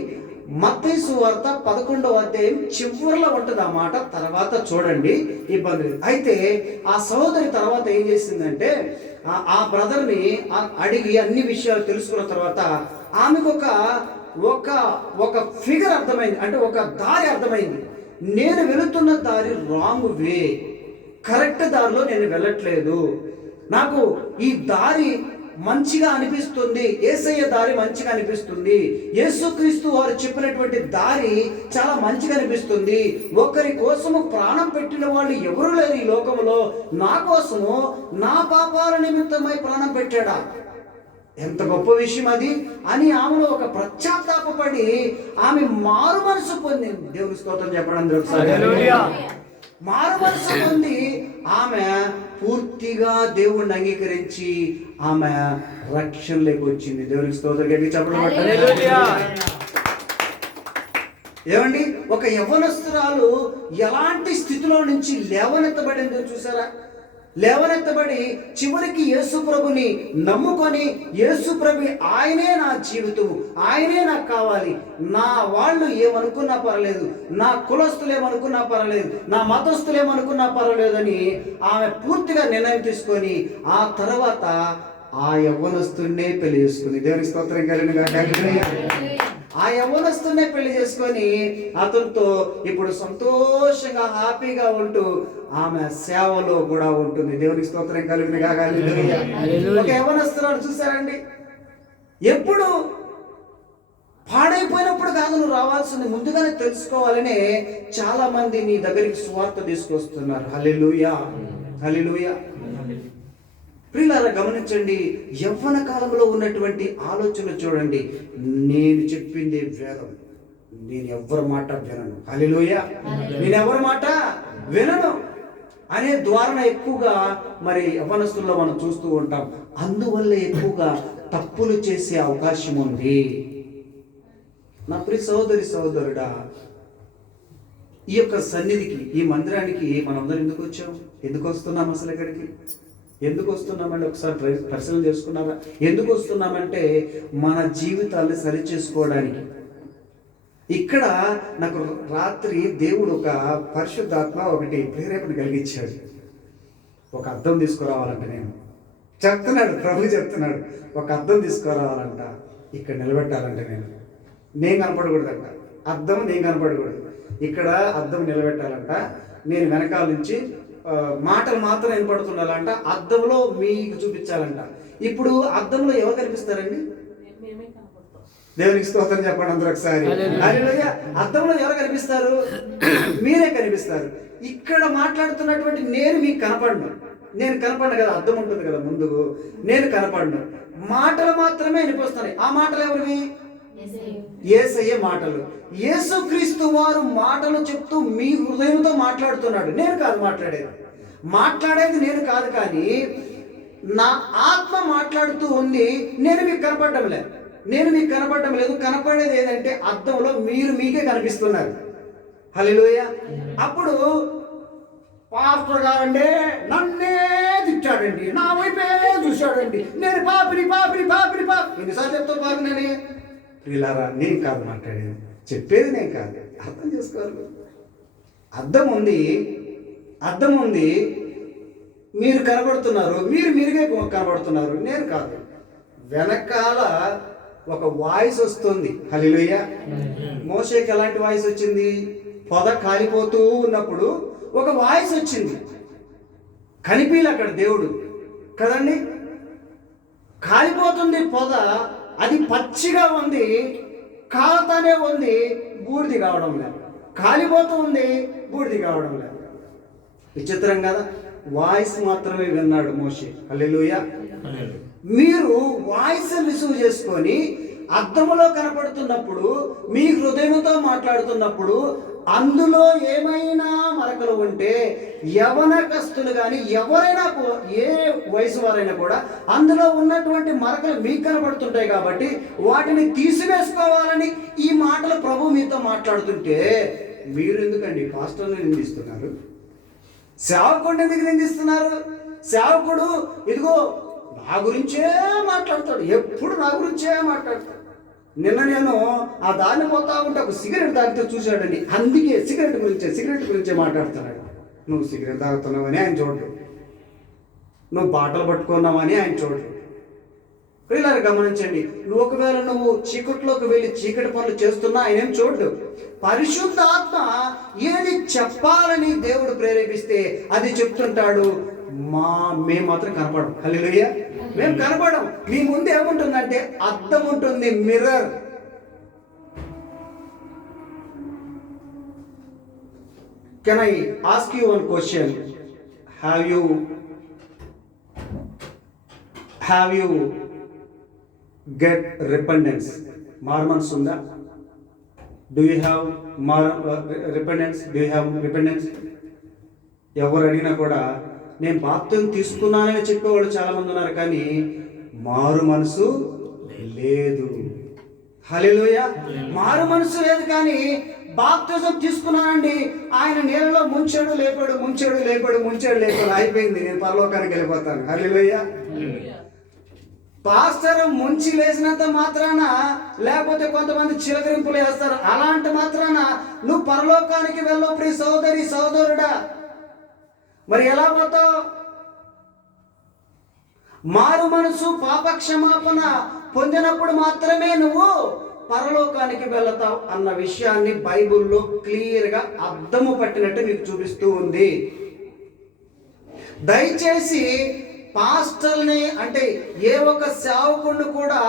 మత్తయి సువార్త 11వ అధ్యాయం చివరిలో ఉంటుంది ఆ మాట, తర్వాత చూడండి, ఇబ్బంది లేదు. అయితే ఆ సహోదరి తర్వాత ఏం చేసిందంటే ఆ బ్రదర్ని అడిగి అన్ని విషయాలు తెలుసుకున్న తర్వాత ఆమెకు ఒక ఫిగర్ అర్థమైంది, అంటే ఒక దారి అర్థమైంది. నేను వెళుతున్న దారి రాంగ్ వే, కరెక్ట్ దారిలో నేను వెళ్ళట్లేదు, నాకు ఈ దారి మంచిగా అనిపిస్తుంది, యేసయ్య దారి మంచిగా అనిపిస్తుంది, యేసుక్రీస్తు వారు చెప్పినటువంటి దారి చాలా మంచిగా అనిపిస్తుంది, ఒకరి కోసము ప్రాణం పెట్టిన వాళ్ళు ఎవరు లేరు ఈ లోకంలో, నా కోసము నా పాపాల నిమిత్తమై ప్రాణం పెట్టాడా, ఎంత గొప్ప విషయం అది అని ఆమెలో ఒక పశ్చాత్తాపడి ఆమె మారు మనసు పొందింది. దేవుని స్తోత్రం చెప్పడం ఒకసారి. మారు మనసు పొంది ఆమె పూర్తిగా దేవుణ్ణి అంగీకరించి ఆమె రక్షణలోకి వచ్చింది. దేవునికి స్తోత్రం గట్టిగా చెప్పడం. ఏమండి, ఒక యవ్వనస్తురాలు ఎలాంటి స్థితిలో నుంచి లేవనెత్తబడిందో చూసారా? లేవనెత్తబడి చివరికి యేసు ప్రభుని నమ్ముకొని, యేసు ప్రభు ఆయనే నా జీవితం, ఆయనే నాకు కావాలి, నా వాళ్ళు ఏమనుకున్నా పర్లేదు, నా కులస్తులు ఏమనుకున్నా పర్లేదు, నా మతస్థులు ఏమనుకున్నా పర్లేదు అని ఆమె పూర్తిగా నిర్ణయం తీసుకొని ఆ తర్వాత ఆ యవ్వనస్తున్నే పెళ్లి చేసుకుంది. దేవునికి స్తోత్రం కలిగిన ఆ యవ్వనస్తున్నే పెళ్లి చేసుకొని అతనితో ఇప్పుడు సంతోషంగా హ్యాపీగా ఉంటూ ఆమె సేవలో కూడా ఉంటుంది. దేవునికి స్తోత్రం కలిగిన ఒక యవ్వనస్తురాలు చూసారండి, ఎప్పుడు పాడైపోయినప్పుడు కాదు నువ్వు రావాల్సింది, ముందుగానే తెలుసుకోవాలనే చాలా మంది నీ దగ్గరికి సువార్త తీసుకొస్తున్నారు. హల్లెలూయా, హల్లెలూయా. ప్రియులారా గమనించండి, యవ్వన కాలంలో ఉన్నటువంటి ఆలోచన చూడండి. నేను చెప్పింది వేదం, నేను ఎవరి మాట వినను, హల్లెలూయా, నేను ఎవరి మాట వినను అనే ధోరణ ఎక్కువగా మరి యవ్వనస్తుల్లో మనం చూస్తూ ఉంటాం. అందువల్ల ఎక్కువగా తప్పులు చేసే అవకాశం ఉంది. నా ప్రియ సహోదరి సహోదరుడా, ఈ యొక్క సన్నిధికి, ఈ మందిరానికి మనందరం ఎందుకు వచ్చాం? ఎందుకు వస్తున్నాం? అసలు ఇక్కడికి ఎందుకు వస్తున్నామంటే ఒకసారి పరిశీలన చేసుకున్నారా? ఎందుకు వస్తున్నామంటే మన జీవితాన్ని సరి చేసుకోవడానికి. ఇక్కడ నాకు రాత్రి దేవుడు ఒక పరిశుద్ధాత్మ ఒకటి ప్రేరేపణ కలిగించాడు. ఒక అద్దం తీసుకురావాలంట, నేను చెప్తున్నాడు, ప్రభు చెప్తున్నాడు, ఒక అద్దం తీసుకురావాలంట, ఇక్కడ నిలబెట్టాలంటే నేను కనపడకూడదంట, అద్దం నేను కనపడకూడదు, ఇక్కడ అద్దం నిలబెట్టాలంట, నేను వెనకాల నుంచి మాటలు మాత్రం వినపడుతుండాలంట, అద్దంలో మీకు చూపించాలంట. ఇప్పుడు అద్దంలో ఎవరు కనిపిస్తారండి? దేవునికి స్తోత్రం చెప్పండి అందరూ ఒకసారి. అద్దంలో ఎవరు కనిపిస్తారు? మీరే కనిపిస్తారు. ఇక్కడ మాట్లాడుతున్నటువంటి నేను మీకు కనపడను, నేను కనపడను కదా, అద్దం ఉంటుంది కదా ముందు, నేను కనపడను, మాటలు మాత్రమే వినిపిస్తున్నాయి. ఆ మాటలు ఎవరివి? యేసయ్య మాటలు. యేసుక్రీస్తు వారు మాటలు చెప్తూ మీ హృదయంతో మాట్లాడుతున్నాడు, నేను కాదు మాట్లాడేది నేను కాదు, కానీ నా ఆత్మ మాట్లాడుతూ ఉంది. నేను మీకు కనపడడం లేదు, కనపడేది ఏదంటే అద్దంలో మీరు మీకే కనిపిస్తున్నారు. హల్లెలూయా. అప్పుడు పాస్టర్ గారండి నన్నే తిట్టాడండి, నా వైపే చూశాడండి, నేను పాపిని పాపిని పాపిని పాపి, ఎన్నిసార్లు చెప్తావు పాపినని? ప్రియులారా, నేను కాదు మాట్లాడేది, చెప్పేది నేను కాదు, అర్థం చేసుకోవాలి. అద్దం ఉంది, మీరు కనబడుతున్నారు, మీరుగా కనబడుతున్నారు, నేను కాదు. వెనకాల ఒక వాయిస్ వస్తుంది. హల్లెలూయా. మోషేకి ఎలాంటి వాయిస్ వచ్చింది? పొద కాలిపోతూ ఉన్నప్పుడు ఒక వాయిస్ వచ్చింది. కనిపించలే అక్కడ దేవుడు కదండి, కాలిపోతుంది పొద, అది పచ్చిగా ఉంది, కాలుతానే ఉంది, బూడిది కావడం లేదు, కాలిపోతూ ఉంది, బూడిది కావడం లేదు. విచిత్రం కదా. వాయిస్ మాత్రమే విన్నాడు మోషే. హల్లెలూయా. మీరు వాయిస్ రిసీవ్ చేసుకొని అద్దములో కనపడుతున్నప్పుడు, మీ హృదయంతో మాట్లాడుతున్నప్పుడు, అందులో ఏమైనా మరకలు ఉంటే యవనకస్తులు కానీ ఎవరైనా, ఏ వయసు వారైనా కూడా అందులో ఉన్నటువంటి మరకలు మీకు కనపడుతుంటాయి. కాబట్టి వాటిని తీసివేసుకోవాలని ఈ మాటలు ప్రభు మీతో మాట్లాడుతుంటే మీరు ఎందుకండి పాస్టర్ని నిందిస్తున్నారు? సేవకుడిని ఎందుకు నిందిస్తున్నారు? సేవకుడు ఇదిగో నా గురించే మాట్లాడతాడు, ఎప్పుడు నా గురించే మాట్లాడతాడు. నిన్న నేను ఆ దాన్ని పోతా ఉంటే ఒక సిగరెట్ తాగితే చూశాడండి, అందుకే సిగరెట్ గురించే మాట్లాడుతున్నాడు. నువ్వు సిగరెట్ తాగుతున్నావని ఆయన చూడడు, నువ్వు బాటలు పట్టుకున్నావని ఆయన చూడడు. పిల్లలు గమనించండి, నువ్వు ఒకవేళ నువ్వు చీకట్లోకి వెళ్ళి చీకటి పనులు చేస్తున్నా ఆయన ఏం చూడడు. పరిశుద్ధ ఆత్మ ఏది చెప్పాలని దేవుడు ప్రేరేపిస్తే అది చెప్తుంటాడు. మేము మాత్రం కనపడం. హల్లెలూయా. మేము కనపడం. మీ ముందు ఏముంటుందంటే అద్దం ఉంటుంది, mirror. Can I ask you one question? Have you get repentance? మారుమనసు ఉందా? Do you have repentance? ఎవరు అడిగినా కూడా నేను బాప్తిసం తీసుకున్నానని చెప్పేవాళ్ళు చాలా మంది ఉన్నారు, కానీ మారు మనసు లేదు. హల్లెలూయా. మారు మనసు లేదు, కానీ బాప్తిసం తీసుకున్నానండి, ఆయన నీళ్ళలో ముంచాడు లేపాడు, అయిపోయింది, నేను పరలోకానికి వెళ్ళిపోతాను. హల్లెలూయా. పాస్టర్ ముంచి లేసినంత మాత్రాన, లేకపోతే కొంతమంది చిలకరింపులు వేస్తారు, అలాంటి మాత్రాన నువ్వు పరలోకానికి వెళ్ళవు ప్రియ సోదరి సోదరుడా. మరి ఎలా పోతావు? మారు మనసు పాపక్షమాపణ పొందినప్పుడు మాత్రమే నువ్వు పరలోకానికి వెళతావు అన్న విషయాన్ని బైబిల్లో క్లియర్గా అర్థము పట్టినట్టు మీకు చూపిస్తూ ఉంది. దయచేసి పాస్టర్ని అంటే ఏ ఒక్క సేవకుడిని కూడా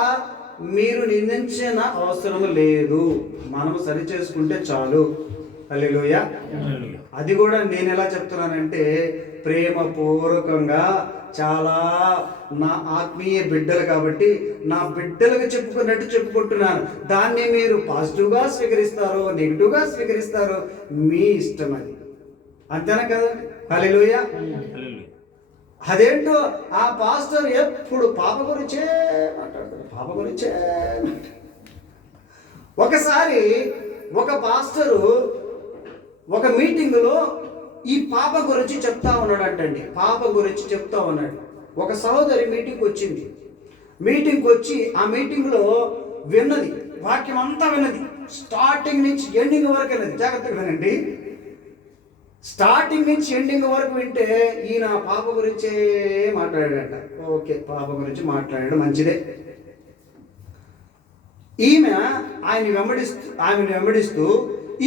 మీరు నిందించిన అవసరం లేదు. మనము సరి చేసుకుంటే చాలు. హల్లెలూయా. అది కూడా నేను ఎలా చెప్తున్నానంటే ప్రేమపూర్వకంగా, చాలా నా ఆత్మీయ బిడ్డలు కాబట్టి నా బిడ్డలకు చెప్పుకున్నట్టు చెప్పుకుంటున్నాను. దాన్ని మీరు పాజిటివ్గా స్వీకరిస్తారో నెగిటివ్గా స్వీకరిస్తారో మీ ఇష్టం, అది అంతేనా కదండి. హల్లెలూయా. అదేంటో ఆ పాస్టర్ ఎప్పుడు పాప గురించే మాట్లాడతాడు, పాప గురించే. ఒకసారి ఒక పాస్టరు ఒక మీటింగ్లో ఈ పాప గురించి చెప్తా ఉన్నాడంటండి. పాప గురించి చెప్తా ఉన్నాడు. ఒక సహోదరి మీటింగ్కి వచ్చింది. మీటింగ్కి వచ్చి ఆ మీటింగ్లో విన్నది, వాక్యం అంతా విన్నది, స్టార్టింగ్ నుంచి ఎండింగ్ వరకు విన్నది. జాగ్రత్తగా వినండి. స్టార్టింగ్ నుంచి ఎండింగ్ వరకు వింటే ఈయన పాప గురించే మాట్లాడాడంట. ఓకే, పాప గురించి మాట్లాడాడు, మంచిదే. ఆమెను వెంబడిస్తూ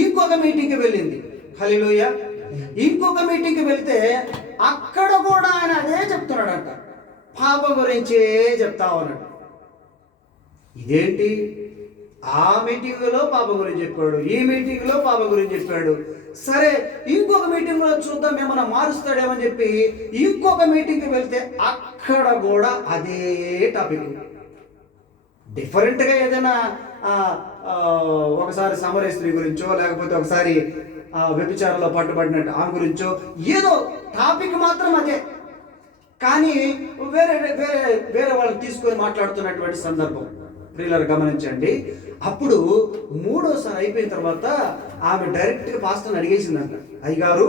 ఇంకొక మీటింగ్కి వెళ్ళింది. హల్లెలూయా. ఇంకొక మీటింగ్కి వెళ్తే అక్కడ కూడా ఆయన అదే చెప్తున్నాడంట, పాప గురించే చెప్తా ఉన్నాడు. ఇదేంటి? ఆ మీటింగ్లో పాప గురించి చెప్పాడు, ఈ మీటింగ్లో పాప గురించి చెప్పాడు. సరే, ఇంకొక మీటింగ్లో చూద్దాం ఏమైనా మారుస్తాడేమని చెప్పి ఇంకొక మీటింగ్కి వెళ్తే అక్కడ కూడా అదే టాపిక్. డిఫరెంట్గా ఏదైనా ఒకసారి సమర స్త్రీ గురించో, లేకపోతే ఒకసారి వ్యభిచారంలో పట్టుబడినట్టు ఆమె గురించో, ఏదో టాపిక్ మాత్రం అదే, కానీ వేరే వేరే వేరే వాళ్ళని తీసుకొని మాట్లాడుతున్నటువంటి సందర్భం. ప్రియులారా గమనించండి. అప్పుడు మూడోసారి అయిపోయిన తర్వాత ఆమె డైరెక్ట్గా పాస్టర్ని అడిగేసిందంట, అయ్యగారు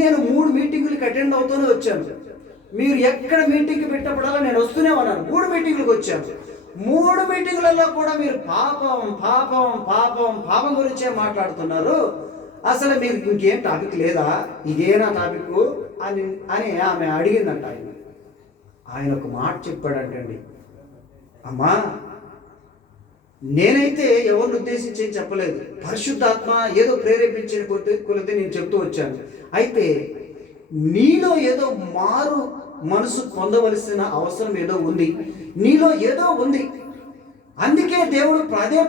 నేను 3 మీటింగులకి అటెండ్ అవుతూనే వచ్చాను, మీరు ఎక్కడ మీటింగ్కి పెట్టినప్పుడల్లా నేను వస్తూనే ఉన్నాను. 3 మీటింగులకు వచ్చాను. 3 మీటింగులలో కూడా మీరు పాపం పాపం పాపం పాపం గురించే మాట్లాడుతున్నారు. అసలు మీరు ఇంకేం టాపిక్ లేదా? ఇదేనా టాపిక్ అని ఆమె అడిగిందంట. ఆయన ఒక మాట చెప్పాడంటండి, అమ్మా నేనైతే ఎవరిని ఉద్దేశించి చెప్పలేదు, పరిశుద్ధాత్మ ఏదో ప్రేరేపించిన కొలితే నేను చెప్తూ వచ్చాను. అయితే నీలో ఏదో మారు మనసు పొందవలసిన అవసరం ఏదో ఉంది, నీలో ఏదో ఉంది. అందుకే దేవుడు పదే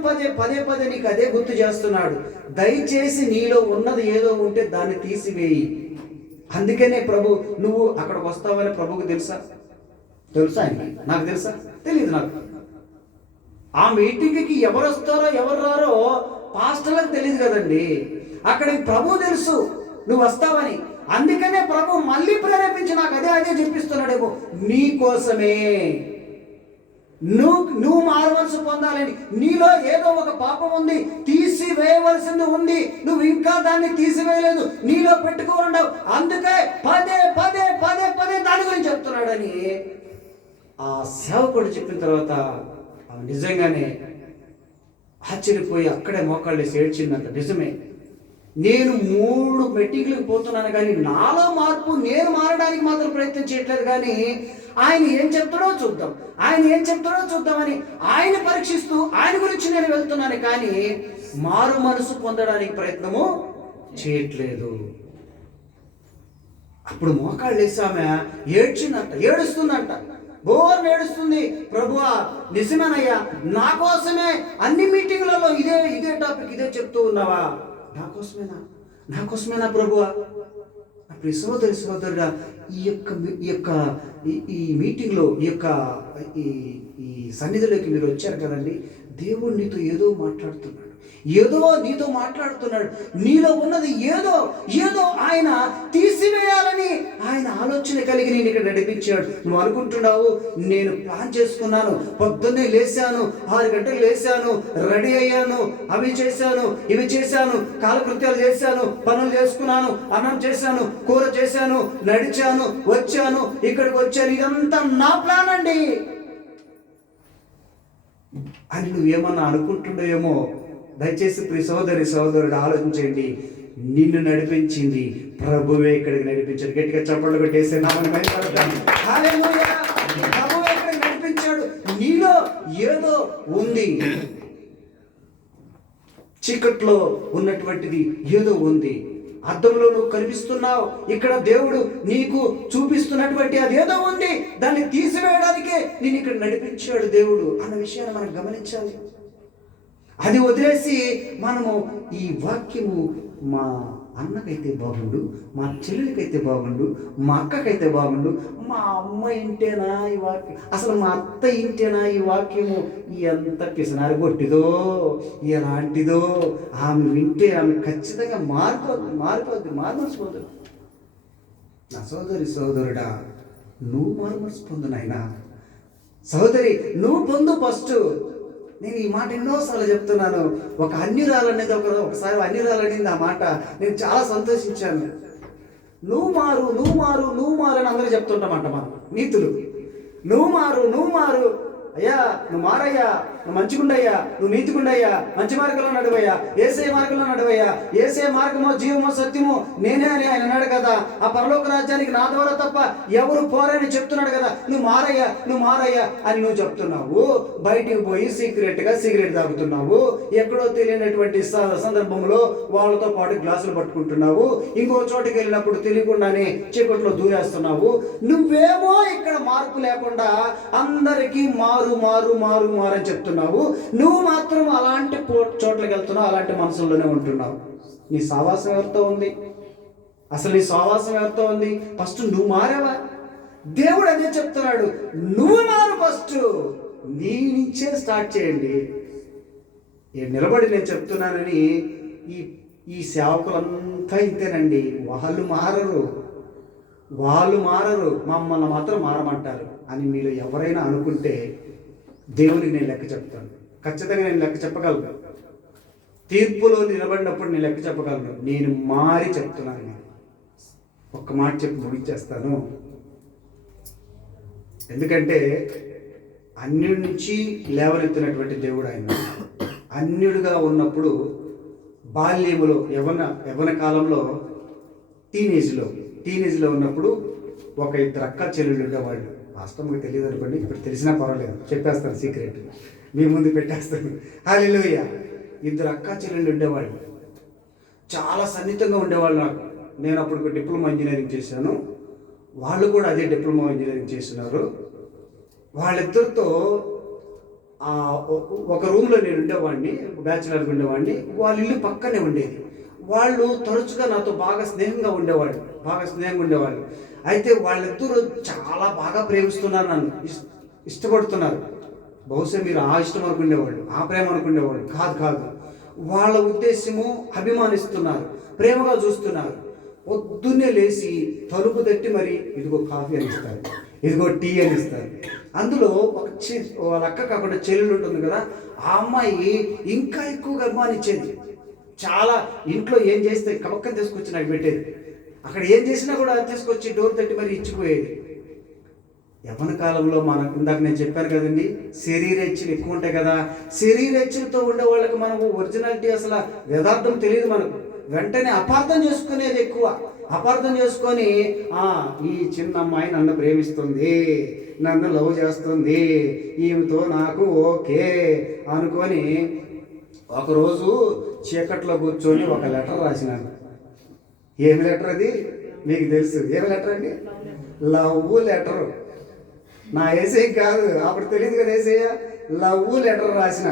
పదే నీకు అదే గుర్తు చేస్తున్నాడు. దయచేసి నీలో ఉన్నది ఏదో ఉంటే దాన్ని తీసివేయి. అందుకనే ప్రభు నువ్వు అక్కడికి వస్తావని ప్రభుకు తెలుసా? నాకు తెలుసా? తెలియదు నాకు. ఆ మీటింగ్కి ఎవరు వస్తారో ఎవరు రారో పాస్టర్లకు తెలియదు కదండి. అక్కడికి ప్రభు తెలుసు నువ్వు వస్తావని. అందుకనే ప్రభు మళ్ళీ ప్రేరేపించి నాకు అదే చెప్పిస్తున్నాడేమో, నీ కోసమే. నువ్వు మారవలసి పొందాలని, నీలో ఏదో ఒక పాపం ఉంది, తీసివేయవలసింది ఉంది, నువ్వు ఇంకా దాన్ని తీసివేయలేదు, నీలో పెట్టుకోనుండవు. అందుకే పదే దాని గురించి చెప్తున్నాడని ఆ సేవకుడు చెప్పిన తర్వాత ఆమె నిజంగానే ఆశ్చర్యపోయి అక్కడే మోకాళ్ళు వేసి ఏడ్చిందంట. నిజమే, నేను 3 మీటింగ్లకు పోతున్నాను కానీ నాలో మార్పు నేను మారడానికి మాత్రం ప్రయత్నం చేయట్లేదు, కానీ ఆయన ఏం చెప్తాడో చూద్దాం, ఆయన ఏం చెప్తాడో చూద్దామని ఆయన పరీక్షిస్తూ ఆయన గురించి నేను వెళ్తున్నాను, కానీ మారు మనసు పొందడానికి ప్రయత్నము చేయట్లేదు. అప్పుడు మోకాళ్ళు వేసి ఆమె ఏడ్చిందంట, ఏడుస్తుందంట, బోర్ని ఏడుస్తుంది. ప్రభువా నిజమేనయ్యా, నా కోసమే అన్ని మీటింగ్లలో ఇదే టాపిక్ ఇదే చెప్తూ ఉన్నావా? నా కోసమేనా ప్రభువా? అప్పుడు సోదరుడా, ఈ మీటింగ్లో ఈ సన్నిధిలోకి మీరు వచ్చారు కదండి, దేవుడు నీతో ఏదో మాట్లాడుతున్నాడు, నీలో ఉన్నది ఏదో ఆయన తీసివేయాలని ఆయన ఆలోచన కలిగి నేను ఇక్కడ నడిపించాడు. నువ్వు అనుకుంటున్నావు నేను ప్లాన్ చేసుకున్నాను, పొద్దున్నే లేచాను, 6 గంటలకు లేచాను, రెడీ అయ్యాను, అవి చేశాను ఇవి చేశాను, కాలకృత్యాలు చేశాను, పనులు చేసుకున్నాను, అన్నం చేశాను, కూర చేశాను, నడిచాను, వచ్చాను, ఇక్కడికి వచ్చాను, ఇదంతా నా ప్లాన్ అండి అని నువ్వేమన్నా అనుకుంటుండేమో. దయచేసి ప్రియ సోదరుడు ఆలోచించండి. నిన్ను నడిపించింది ప్రభువే ఇక్కడికి నడిపించాడు. గట్టిగా చప్పట్లు కొట్టేసే నామని హల్లెలూయా. ప్రభువే ఇక్కడికి నడిపించాడు. నీలో ఏదో ఉంది, చీకట్లో ఉన్నటువంటిది ఏదో ఉంది, అద్దంలో నువ్వు కనిపిస్తున్నావు, ఇక్కడ దేవుడు నీకు చూపిస్తున్నటువంటి అదేదో ఉంది, దాన్ని తీసివేయడానికే నేను ఇక్కడ నడిపించాడు దేవుడు అన్న విషయాన్ని మనం గమనించాలి. అది వదిలేసి మనము ఈ వాక్యము మా అన్నకైతే బాగుండు, మా చెల్లెలికైతే బాగుండు, మా అక్కకైతే బాగుండు, మా అమ్మ ఇంటేనా ఈ వాక్యం, అసలు మా అత్త ఇంటేనా ఈ వాక్యము, ఎంత పిసనారి కొట్టిదో ఎలాంటిదో, ఆమె వింటే ఆమె ఖచ్చితంగా మారిపోద్ది. నా సోదరుడా, నువ్వు మారుమనసు పొందు నాయనా. సోదరి నువ్వు పొందు ఫస్ట్. నేను ఈ మాట ఎన్నోసార్లు చెప్తున్నాను. ఒక అన్యురాలనేది ఒకసారి అన్యురాలనేది ఆ మాట నేను చాలా సంతోషించాను. నువ్వు మారు అని అందరూ చెప్తుంటామంట మనం నీతులు. నువ్వు మారు అయ్యా, నువ్వు మారయ్యా, నువ్వు మంచిగుండయ్యా, నువ్వు నీతిగుండయ్యా, మంచి మార్గంలో నడువయ్యా, యేసయ్య మార్గంలో నడువయ్యా, యేసయ్య మార్గమో జీవమో సత్యమో నేనే అని ఆయన అన్నాడు కదా, ఆ పరలోక రాజ్యానికి నా ద్వారా తప్ప ఎవరు పోరని చెప్తున్నాడు కదా, నువ్వు మారయ్యా అని నువ్వు చెప్తున్నావు. బయటికి పోయి సీక్రెట్గా సిగరెట్ తాగుతున్నావు, ఎక్కడో తెలియనటువంటి సందర్భంలో వాళ్ళతో పాటు గ్లాసులు పట్టుకుంటున్నావు, ఇంకో చోటుకి వెళ్ళినప్పుడు తెలియకుండానే చీకట్లో దూరేస్తున్నావు. నువ్వేమో ఇక్కడ మార్పు లేకుండా అందరికీ మారు అని చెప్తున్నావు. నువ్వు మాత్రం అలాంటి చోట్లకి వెళ్తున్నావు, అలాంటి మనసుల్లోనే ఉంటున్నావు. నీ సావాసం ఎవరితో ఉంది? అసలు నీ సావాసం ఎవరితో ఉంది? ఫస్ట్ నువ్వు మారావా? దేవుడు అదే చెప్తున్నాడు, నువ్వు మారు ఫస్ట్. నీ నుంచే స్టార్ట్ చేయండి. నిలబడి నేను చెప్తున్నానని ఈ సేవకులంతా ఇంతేనండి. వాళ్ళు మారరు, మమ్మల్ని మాత్రం మారమంటారు అని మీరు ఎవరైనా అనుకుంటే దేవునికి నేను లెక్క చెప్తాను. ఖచ్చితంగా నేను లెక్క చెప్పగలను. తీర్పులో నిలబడినప్పుడు నేను లెక్క చెప్పగలను. నేను మారి చెప్తున్నాను. నేను ఒక్క మాట చెప్పి ముగించేస్తాను. ఎందుకంటే అన్యుడి నుంచి లేవనెత్తినటువంటి దేవుడు ఆయన. అన్యుడిగా ఉన్నప్పుడు బాల్యములో యవ్వన కాలంలో టీనేజ్లో ఉన్నప్పుడు ఒక 2 అక్క చెల్లెళ్ళు ఉండేవాళ్ళు. వాస్తవంగా తెలియదు అనుకోండి, ఇప్పుడు తెలిసినా పర్వాలేదు, చెప్పేస్తాను, సీక్రెట్ మీ ముందు పెట్టేస్తాను. హల్లెలూయా. 2 అక్క చెల్లెళ్ళు ఉండేవాళ్ళు, చాలా సన్నిహితంగా ఉండేవాళ్ళు నాకు. నేను అప్పుడు డిప్లొమా ఇంజనీరింగ్ చేశాను, వాళ్ళు కూడా అదే డిప్లొమా ఇంజనీరింగ్ చేస్తున్నారు. వాళ్ళిద్దరితో ఒక రూమ్లో నేను ఉండేవాడిని, బ్యాచిలర్గా ఉండేవాడిని. వాళ్ళ ఇల్లు పక్కనే ఉండేది. వాళ్ళు తరచుగా నాతో బాగా స్నేహంగా ఉండేవాళ్ళు. అయితే వాళ్ళిద్దరూ చాలా బాగా ప్రేమిస్తున్నారు, నన్ను ఇష్టపడుతున్నారు. బహుశా మీరు ఆ ఇష్టం అనుకునేవాళ్ళు, ఆ ప్రేమ అనుకునేవాళ్ళు కాదు. వాళ్ళ ఉద్దేశము అభిమానిస్తున్నారు, ప్రేమగా చూస్తున్నారు. పొద్దున్నే లేచి తలుపు తట్టి మరి ఇదిగో కాఫీ అని ఇస్తారు, ఇదిగో టీ అని ఇస్తారు. అందులో వాళ్ళ అక్క కాకుండా చెల్లెలు ఉంటుంది కదా, ఆ అమ్మాయి ఇంకా ఎక్కువగా అభిమానించేది. చాలా ఇంట్లో ఏం చేస్తే కబక్కని తీసుకొచ్చి నాకు పెట్టేది. అక్కడ ఏం చేసినా కూడా తీసుకొచ్చి డోర్ తట్టి మరి ఇచ్చిపోయేది. యవ్వన కాలంలో మనకు ఇందాక నేను చెప్పాను కదండి, శరీరేచ్ఛలు ఎక్కువ ఉంటాయి కదా. శరీరేచ్ఛలతో ఉండే వాళ్ళకి మనకు ఒరిజినాలిటీ అసలు యథార్థం తెలియదు. మనకు వెంటనే అపార్థం చేసుకునేది ఎక్కువ. అపార్థం చేసుకొని ఈ చిన్న అమ్మాయి నన్ను ప్రేమిస్తుంది, నన్ను లవ్ చేస్తుంది, ఈమెతో నాకు ఓకే అనుకొని ఒకరోజు చీకట్లో కూర్చొని ఒక లెటర్ రాసినాను. ఏమి లెటర్ అది మీకు తెలుసు. ఏమి లెటర్ అండి? Love letter. నా ఏసై కాదు, అప్పుడు తెలియదు కదా ఏసయ్య. లవ్ లెటర్ రాసిన.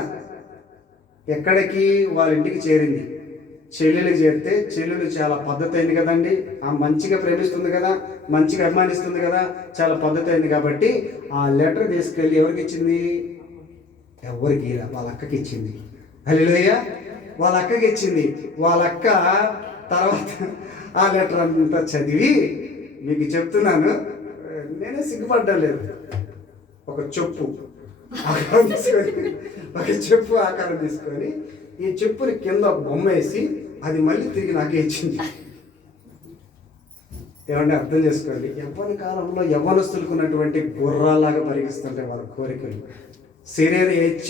ఎక్కడికి? వాళ్ళ ఇంటికి చేరింది. చెల్లెలికి చేరితే చెల్లెలు చాలా పద్ధతి అయింది కదండి, మంచిగా ప్రేమిస్తుంది కదా, మంచిగా అభిమానిస్తుంది కదా, చాలా పద్ధతి అయింది కాబట్టి ఆ లెటర్ తీసుకెళ్ళి ఎవరికి ఇచ్చింది? ఎవరికి? వాళ్ళ అక్కకి ఇచ్చింది. హల్లెలూయా. వాళ్ళ అక్కకి ఇచ్చింది. వాళ్ళ అక్క తర్వాత ఆ లెటర్ అంతా చదివి, మీకు చెప్తున్నాను, నేనే సిగ్గుపడ్డం లేదు, ఒక చెప్పు ఆకారం తీసుకొని, ఒక చెప్పు ఆకారం తీసుకొని ఈ చెప్పుని కింద ఒక బొమ్మ వేసి అది మళ్ళీ తిరిగి నాకే ఇచ్చింది. ఏమంటే అర్థం చేసుకోండి. యవ్వన కాలంలో యవ్వనస్తులకు ఉన్నటువంటి గుర్రాలాగా పరిగిస్తుంటాయి వాళ్ళ కోరికలు, శరీర ఇచ్చ.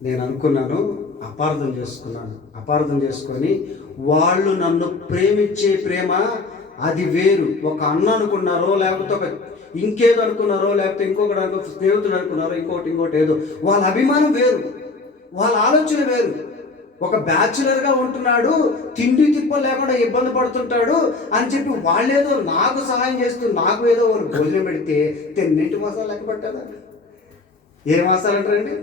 నేను అనుకున్నాను, అపార్థం చేసుకొని వాళ్ళు నన్ను ప్రేమించే ప్రేమ అది వేరు. ఒక అన్న అనుకున్నారో, లేకపోతే ఒక ఇంకేదో అనుకున్నారో, లేకపోతే ఇంకొకటి స్నేహితుడు అనుకున్నారో, ఇంకోటి ఏదో. వాళ్ళ అభిమానం వేరు, వాళ్ళ ఆలోచన వేరు. ఒక బ్యాచులర్గా ఉంటున్నాడు, తిండి తిప్ప లేకుండా ఇబ్బంది పడుతుంటాడు అని చెప్పి వాళ్ళేదో నాకు సహాయం చేస్తూ నాకు ఏదో వాళ్ళు భోజనం పెడితే తెన్నింటి మాసాలు లెక్క పెట్టదా? ఏ మాసాలు అంటారండి?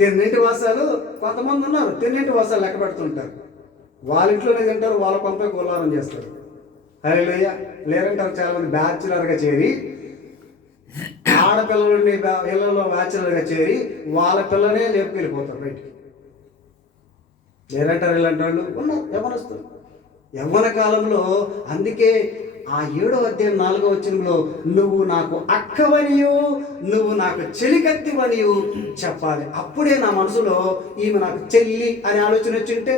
తెన్నింటి మాసాలు. కొంతమంది ఉన్నారు తెన్నింటి మాసాలు లెక్క పెడుతుంటారు. వాళ్ళ ఇంట్లోనే తింటారు, వాళ్ళ పంపే కోలారం చేస్తారు. హల్లెలూయా. లేరంటారు చాలామంది బ్యాచులర్గా చేరి, ఆడపిల్లలని ఇళ్లలో బ్యాచులర్గా చేరి వాళ్ళ పిల్లనే లేపుకెళ్ళిపోతారు బయటికి. లేరంటారు ఇలాంటి వాళ్ళు ఉన్నారు, యవ్వనస్తులు. యవ్వన కాలంలో అందుకే ఆ 7వ అధ్యాయం 4వ వచనంలో నువ్వు నాకు అక్కవనియు నువ్వు నాకు చెలికత్తివనియు చెప్పాలి. అప్పుడే నా మనసులో ఈమె నాకు చెల్లి అనే ఆలోచన వచ్చింటే,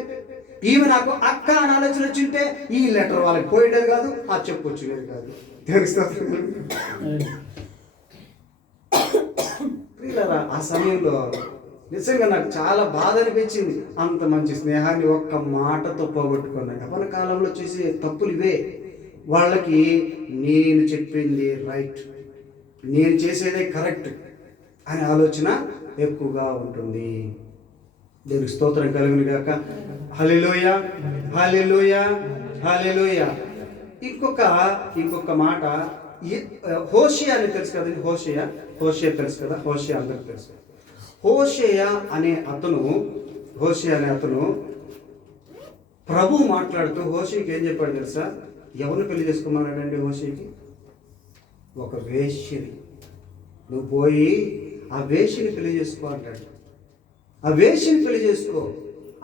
ఈమె నాకు అక్క అని ఆలోచన వచ్చింటే ఈ లెటర్ వాళ్ళకి పోయేది కాదు, ఆ చెప్పు వచ్చేది కాదు. ప్రియులారా, ఆ సమయంలో నిజంగా నాకు చాలా బాధ అనిపించింది. అంత మంచి స్నేహాన్ని ఒక్క మాటతో పోగొట్టుకున్నాను. యవ్వన కాలంలో చేసే తప్పులు ఇవే. వాళ్ళకి నేను చెప్పింది రైట్, నేను చేసేదే కరెక్ట్ అనే ఆలోచన ఎక్కువగా ఉంటుంది. దేవునికి స్తోత్రం కలుగును గాక. హల్లెలూయా, హల్లెలూయా, హల్లెలూయా. ఇంకొక మాట, హోషేయ అని తెలుసు కదండి. హోషేయ తెలుసు కదా, హోషేయ అందరికి తెలుసు. హోషేయ అనే అతను ప్రభు మాట్లాడుతూ హోషేయకి ఏం చెప్పాడు తెలుసా? ఎవరిని పెళ్లి చేసుకోమన్నాడండి హోషేయకి? ఒక వేశ్యని. నువ్వు పోయి ఆ వేశ్యని పెళ్లి చేసుకో అంటాడు. ఆ వేశ్యని పెళ్లి చేసుకో,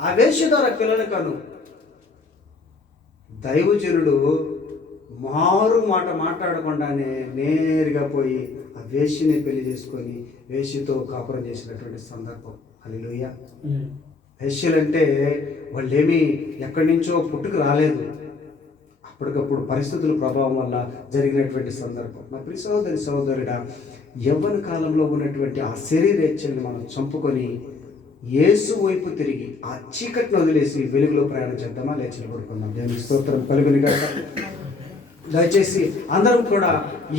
ఆ వేశ్య ద్వారా పిల్లలు కను. దైవజనుడు మారు మాట మాట్లాడకుండానే నేరుగా పోయి ఆ వేశ్యని పెళ్లి చేసుకొని వేశ్యతో కాపురం చేసినటువంటి సందర్భం. హల్లెలూయా. వేశ్యలంటే వాళ్ళేమీ ఎక్కడి నుంచో పుట్టుకు రాలేదు, అప్పటికప్పుడు పరిస్థితుల ప్రభావం వల్ల జరిగినటువంటి సందర్భం. నా ప్రియ సహోదరుడా, యవ్వన కాలంలో ఉన్నటువంటి ఆ శరీరేచ్ఛల్ని మనం చంపుకొని యేసు వైపు తిరిగి ఆ చీకటిని వదిలేసి వెలుగులో ప్రయాణం చేద్దామా? లేచి నిలబడుకుందాం. దేవునికి స్తోత్రం కలుగును గాక. దయచేసి అందరం కూడా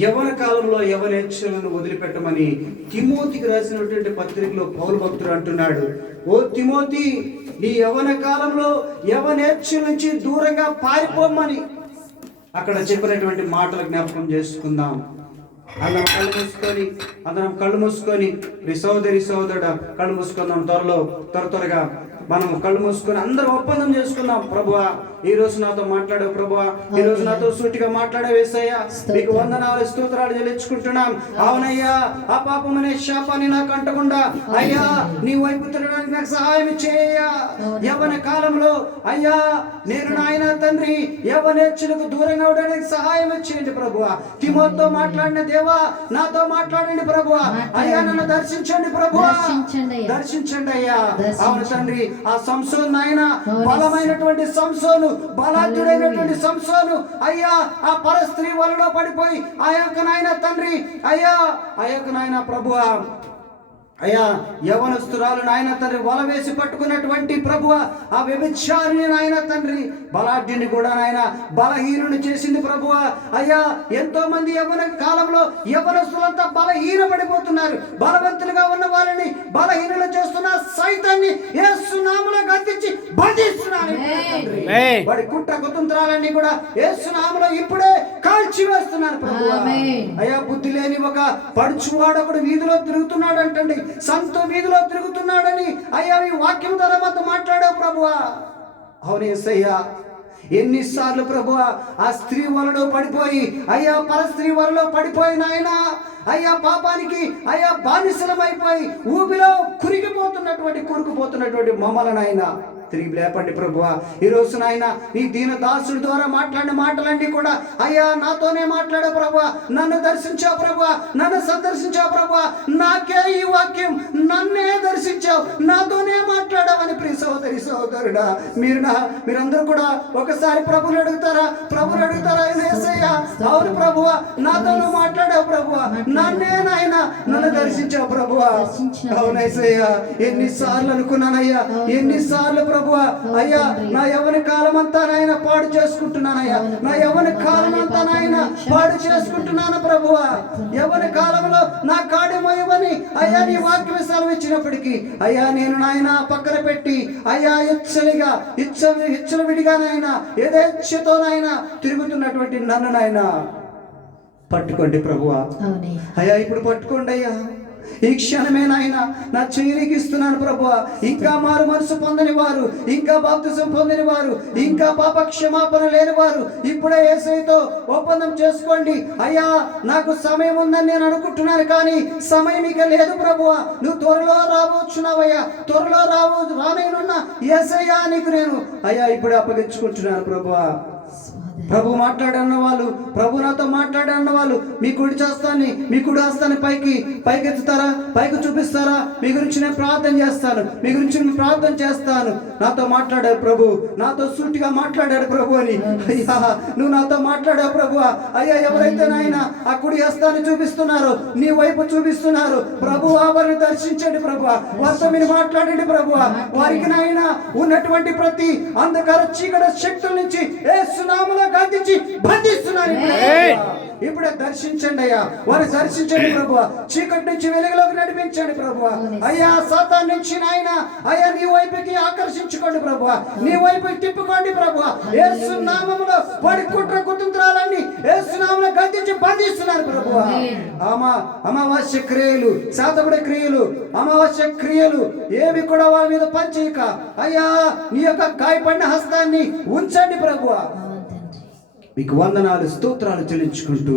యవ్వన కాలంలో యవ్వనేచ్ఛలను వదిలిపెట్టమని తిమోతికి రాసినటువంటి పత్రికలో పౌలు భక్తుడు అంటున్నాడు, ఓ తిమోతి, నీ యవ్వన కాలంలో యవ్వనేచ్ఛల నుంచి దూరంగా పారిపోమని అక్కడ చెప్పినటువంటి మాటలు జ్ఞాపకం చేసుకుందాం. అందరం కళ్ళు మూసుకొని సోదరుడా కళ్ళు మూసుకుందాం. త్వరగా మనం కళ్ళు మూసుకొని అందరం ఒప్పందం చేసుకుందాం. ప్రభువా, ఈ రోజు నాతో మాట్లాడావు ప్రభువా, ఈ రోజు నాతో సూటిగా మాట్లాడావు యేసయ్యా, నీకు వందనాలు స్తోత్రాలు చెల్లించుకుంటున్నాం. అవునయ్యా, ఆ పాపం అనే శాపాన్ని నాకు అంటకుండా అయ్యా నీ వైపు తిరగడానికి నాకు సహాయం చేయ్యా. యవ్వన కాలంలో అయ్యా నేను నాయన తండ్రి యవ్వనేచ్ఛలకు దూరంగా ఉండడానికి సహాయం చేయండి ప్రభువా. తిమోతితో మాట్లాడిన దేవ దేవా నాతో మాట్లాడండి ప్రభువా, అయ్యా నన్ను దర్శించండి ప్రభువా, దర్శించండి అయ్యా. అవును తండ్రి, ఆ సంసోను నాయన, బలమైనటువంటి సంసోను, బలాఢ్యుడైనటువంటి సంసోను అయ్యా ఆ పరస్త్రీ వలలో పడిపోయి ఆ యొక్క నాయన తండ్రి అయ్యా ఆ యొక్క నాయన ప్రభువా అయ్యా యవనస్తురాలు నాయన తండ్రి వల వేసి పట్టుకున్నటువంటి ప్రభువ ఆ వ్యభిచారిని నాయన తండ్రి బలాఢ్యుని కూడా నాయన బలహీనుని చేసింది ప్రభువ. అయ్యా ఎంతో మంది యవన కాలంలో యవనస్తులంతా బలహీన పడిపోతున్నారు. బలవంతులుగా ఉన్న వాళ్ళని బలహీనులు చేస్తున్న సైతాన్ని యేసు నామములో గద్దించి బంధిస్తున్నాను. వాడి కుట్ర కుతంత్రాలన్నీ కూడా యేసు నామములో ఇప్పుడే కాల్చి వేస్తున్నారు ప్రభువ. అయ్యా బుద్ధి లేని ఒక పడుచువాడు ఒకడు వీధిలో తిరుగుతున్నాడు అంటండి, సంత వీధిలో తిరుగుతున్నాడని అయ్యా ఈ వాక్యం ద్వారా మాతో మాట్లాడావు ప్రభువా. అవును యేసయ్యా, ఎన్నిసార్లు ప్రభువా ఆ స్త్రీ వలలో పడిపోయి అయ్యా పరస్త్రీ వలలో పడిపోయిన ఆయన అయ్యా పాపానికి అయ్యా బానిసలమైపోయి ఊబిలో కురుకుపోతున్నటువంటి మమ్మలను ఆయన తిరిగి లేపండి ప్రభువా. ఈ రోజు నాయన నీ దీన దాసుడి ద్వారా మాట్లాడిన మాటలన్నీ కూడా అయ్యా నాతోనే మాట్లాడే ప్రభువా, నన్ను దర్శించావు ప్రభువా, నన్ను సందర్శించావు ప్రభువా, నాకే ఈ వాక్యం, నన్నే దర్శించావు, నాతోనే మాట్లాడావని ప్రియ సహోదరి సహోదరుడా మీరందరూ కూడా ఒకసారి ప్రభుని అడుగుతారా యేసయ్యా? అవును ప్రభువా, నాతోనూ మాట్లాడావు ప్రభువా, నన్నే నాయన నన్ను దర్శించావు ప్రభువా. అవును యేసయ్యా, ఎన్నిసార్లు అనుకున్నానయ్యా, ఎన్నిసార్లు ప్రభువా అయ్యా నా యవ్వన కాలం అంతా నాయన పాడు చేసుకుంటున్నానయ్యా, నా యవ్వన కాలం అంతా నాయన పాడు చేసుకుంటున్నాను ప్రభువా. యవ్వన కాలంలో నా కాడేమోయవని అయ్యా నీ వాక్యం సెలవిచ్చినప్పటికీ అయ్యా నేను నాయన పక్కన పెట్టి అయ్యా ఇచ్చల విడిగా నాయన యథేచ్ఛతో నాయన తిరుగుతున్నటువంటి నన్ను నాయన పట్టుకోండి ప్రభువా. అయ్యా ఇప్పుడు పట్టుకోండి అయ్యా, ఈ క్షణమే నాయన నా చెయ్యికి ఇస్తున్నాను ప్రభువా. ఇంకా మారు మనసు పొందని వారు, ఇంకా బాప్తిజం పొందని వారు, ఇంకా పాప క్షమాపణ లేని వారు ఇప్పుడే యేసయ్యతో ఒప్పందం చేసుకోండి. అయ్యా నాకు సమయం ఉందని నేను అనుకుంటున్నాను, కానీ సమయం ఇక లేదు ప్రభువా. నువ్వు త్వరలో రావచ్చున్నావయ్యా, త్వరలో రానేనున్న యేసయ్యా నీకు నేను అయ్యా ఇప్పుడే అప్పగించుకుంటున్నాను ప్రభువా. ప్రభు మాట్లాడన్న వాళ్ళు, ప్రభు నాతో మాట్లాడన్న వాళ్ళు మీ కుడి చేస్తాను, మీ కుడి హస్తాన్ని పైకెత్తుతారా, పైకి చూపిస్తారా? మీ గురించి నేను ప్రార్థన చేస్తాను, మీ గురించి నేను ప్రార్థన చేస్తాను. నాతో మాట్లాడాడు ప్రభు, నాతో సూటిగా మాట్లాడాడు ప్రభు అని. అయ్యా నువ్వు నాతో మాట్లాడావు ప్రభు. అయ్యా ఎవరైతే నాయన ఆ కుడి హస్తాన్ని చూపిస్తున్నారో, నీ వైపు చూపిస్తున్నారు ప్రభు, వారిని దర్శించండి ప్రభు, వారితో మీరు మాట్లాడండి ప్రభు. వారికి నాయన ఉన్నటువంటి ప్రతి అంధకార చీకటి శక్తుల నుంచి యేసు నామములో గద్దించి బంధిస్తున్నారు. ఇప్పుడే దర్శించండి అయ్యా, వారు దర్శించండి ప్రభువా. చీకటి నుంచి వెలుగులోకి నడిపించండి ప్రభువా. అయ్యా సాతాను నుంచి నాయన అయ్యా నీ వైపుకి ఆకర్షించుకోండి ప్రభువా, నీ వైపుకి తిప్పుకోండి ప్రభువా. యేసు నామములో వాడి కుట్ర కుతంత్రాలన్నీ యేసు నామములో గద్దించి బంధిస్తున్నారు ప్రభువా. అమావాస్య క్రియలు, శాతపడి క్రియలు, అమావాస్య క్రియలు ఏవి కూడా వాళ్ళ మీద పనిచేయక అయ్యా నీ యొక్క గాయపడిన హస్తాన్ని ఉంచండి ప్రభువా. మీకు వందనాలు స్తోత్రాలు చెల్లించుకుంటూ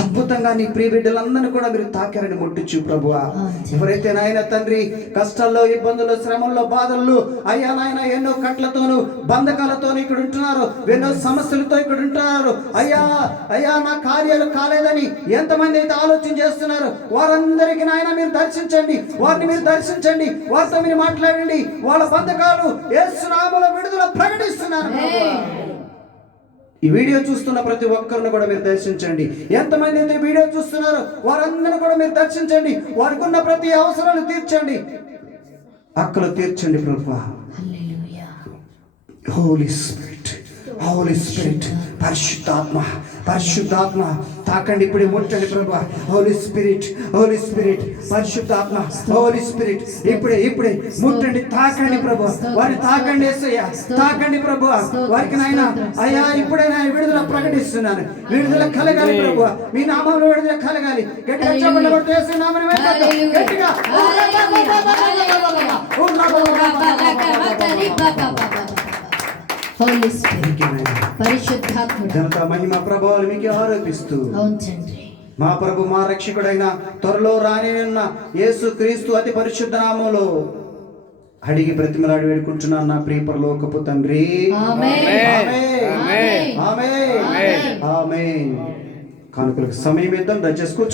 అద్భుతంగా నీ ప్రియ బిడ్డలందరినీ కూడా మీరు తాకారని ముట్టించు ప్రభువా. ఎవరైతే నాయన తండ్రి కష్టాల్లో, ఇబ్బందులు, శ్రమల్లో, బాధల్లో అయ్యా నాయన ఎన్నో కట్లతోనూ బంధకాలతో ఇక్కడ ఉంటున్నారు, ఎన్నో సమస్యలతో ఇక్కడ ఉంటున్నారు. అయ్యా నా కార్యాలు కాలేదని ఎంతమంది అయితే ఆలోచన చేస్తున్నారు, వారందరికీ నాయన మీరు దర్శించండి, వారిని మీరు దర్శించండి, వారితో మీరు మాట్లాడండి. వాళ్ళ బంధకాలు యేసు నామములో విడుదల ప్రకటిస్తున్నారు. ఈ వీడియో చూస్తున్న ప్రతి ఒక్కరిని కూడా మీరు దర్శించండి. ఎంతమంది అయితే వీడియో చూస్తున్నారో వారందరినీ కూడా మీరు దర్శించండి. వారికి ఉన్న ప్రతి అవసరాలు తీర్చండి, అక్కలు తీర్చండి ప్రభువా. హోలీ స్పిరిట్, హోలీ స్పిరిట్, పరిశుద్ధాత్మ తాకండి, ఇప్పుడే ముట్టండి ప్రభువా. హోలీ స్పిరిట్, హోలీ స్పిరిట్, పరిశుద్ధాత్మ, హోలీ స్పిరిట్ ఇప్పుడే ముట్టండి, తాకండి ప్రభువా. వారిని తాకండి యేసయ్యా, తాకండి ప్రభువా. వారికి నాయన అయ్యా ఇప్పుడే నేను విడుదల ప్రకటిస్తున్నాను, విడుదల కలగాలి ప్రభువా. మీ నామంలో విడుదల కలగాలి. గట్టిగా చెప్పండి యేసు నామములో గట్టిగా. ఘనత మహిమ ప్రభావాలు మీకు ఆరోపిస్తూ మా ప్రభు మా రక్షకుడైన త్వరలో రానియున్న యేసు క్రీస్తు అతి పరిశుద్ధ నామములో అడిగి బ్రతిమలాడి వేడుకుంటున్నాను నా ప్రియ పరలోకపు తండ్రి. ఆమేన్. కానుకలకు సమయం ఇద్దాం, దయచేసి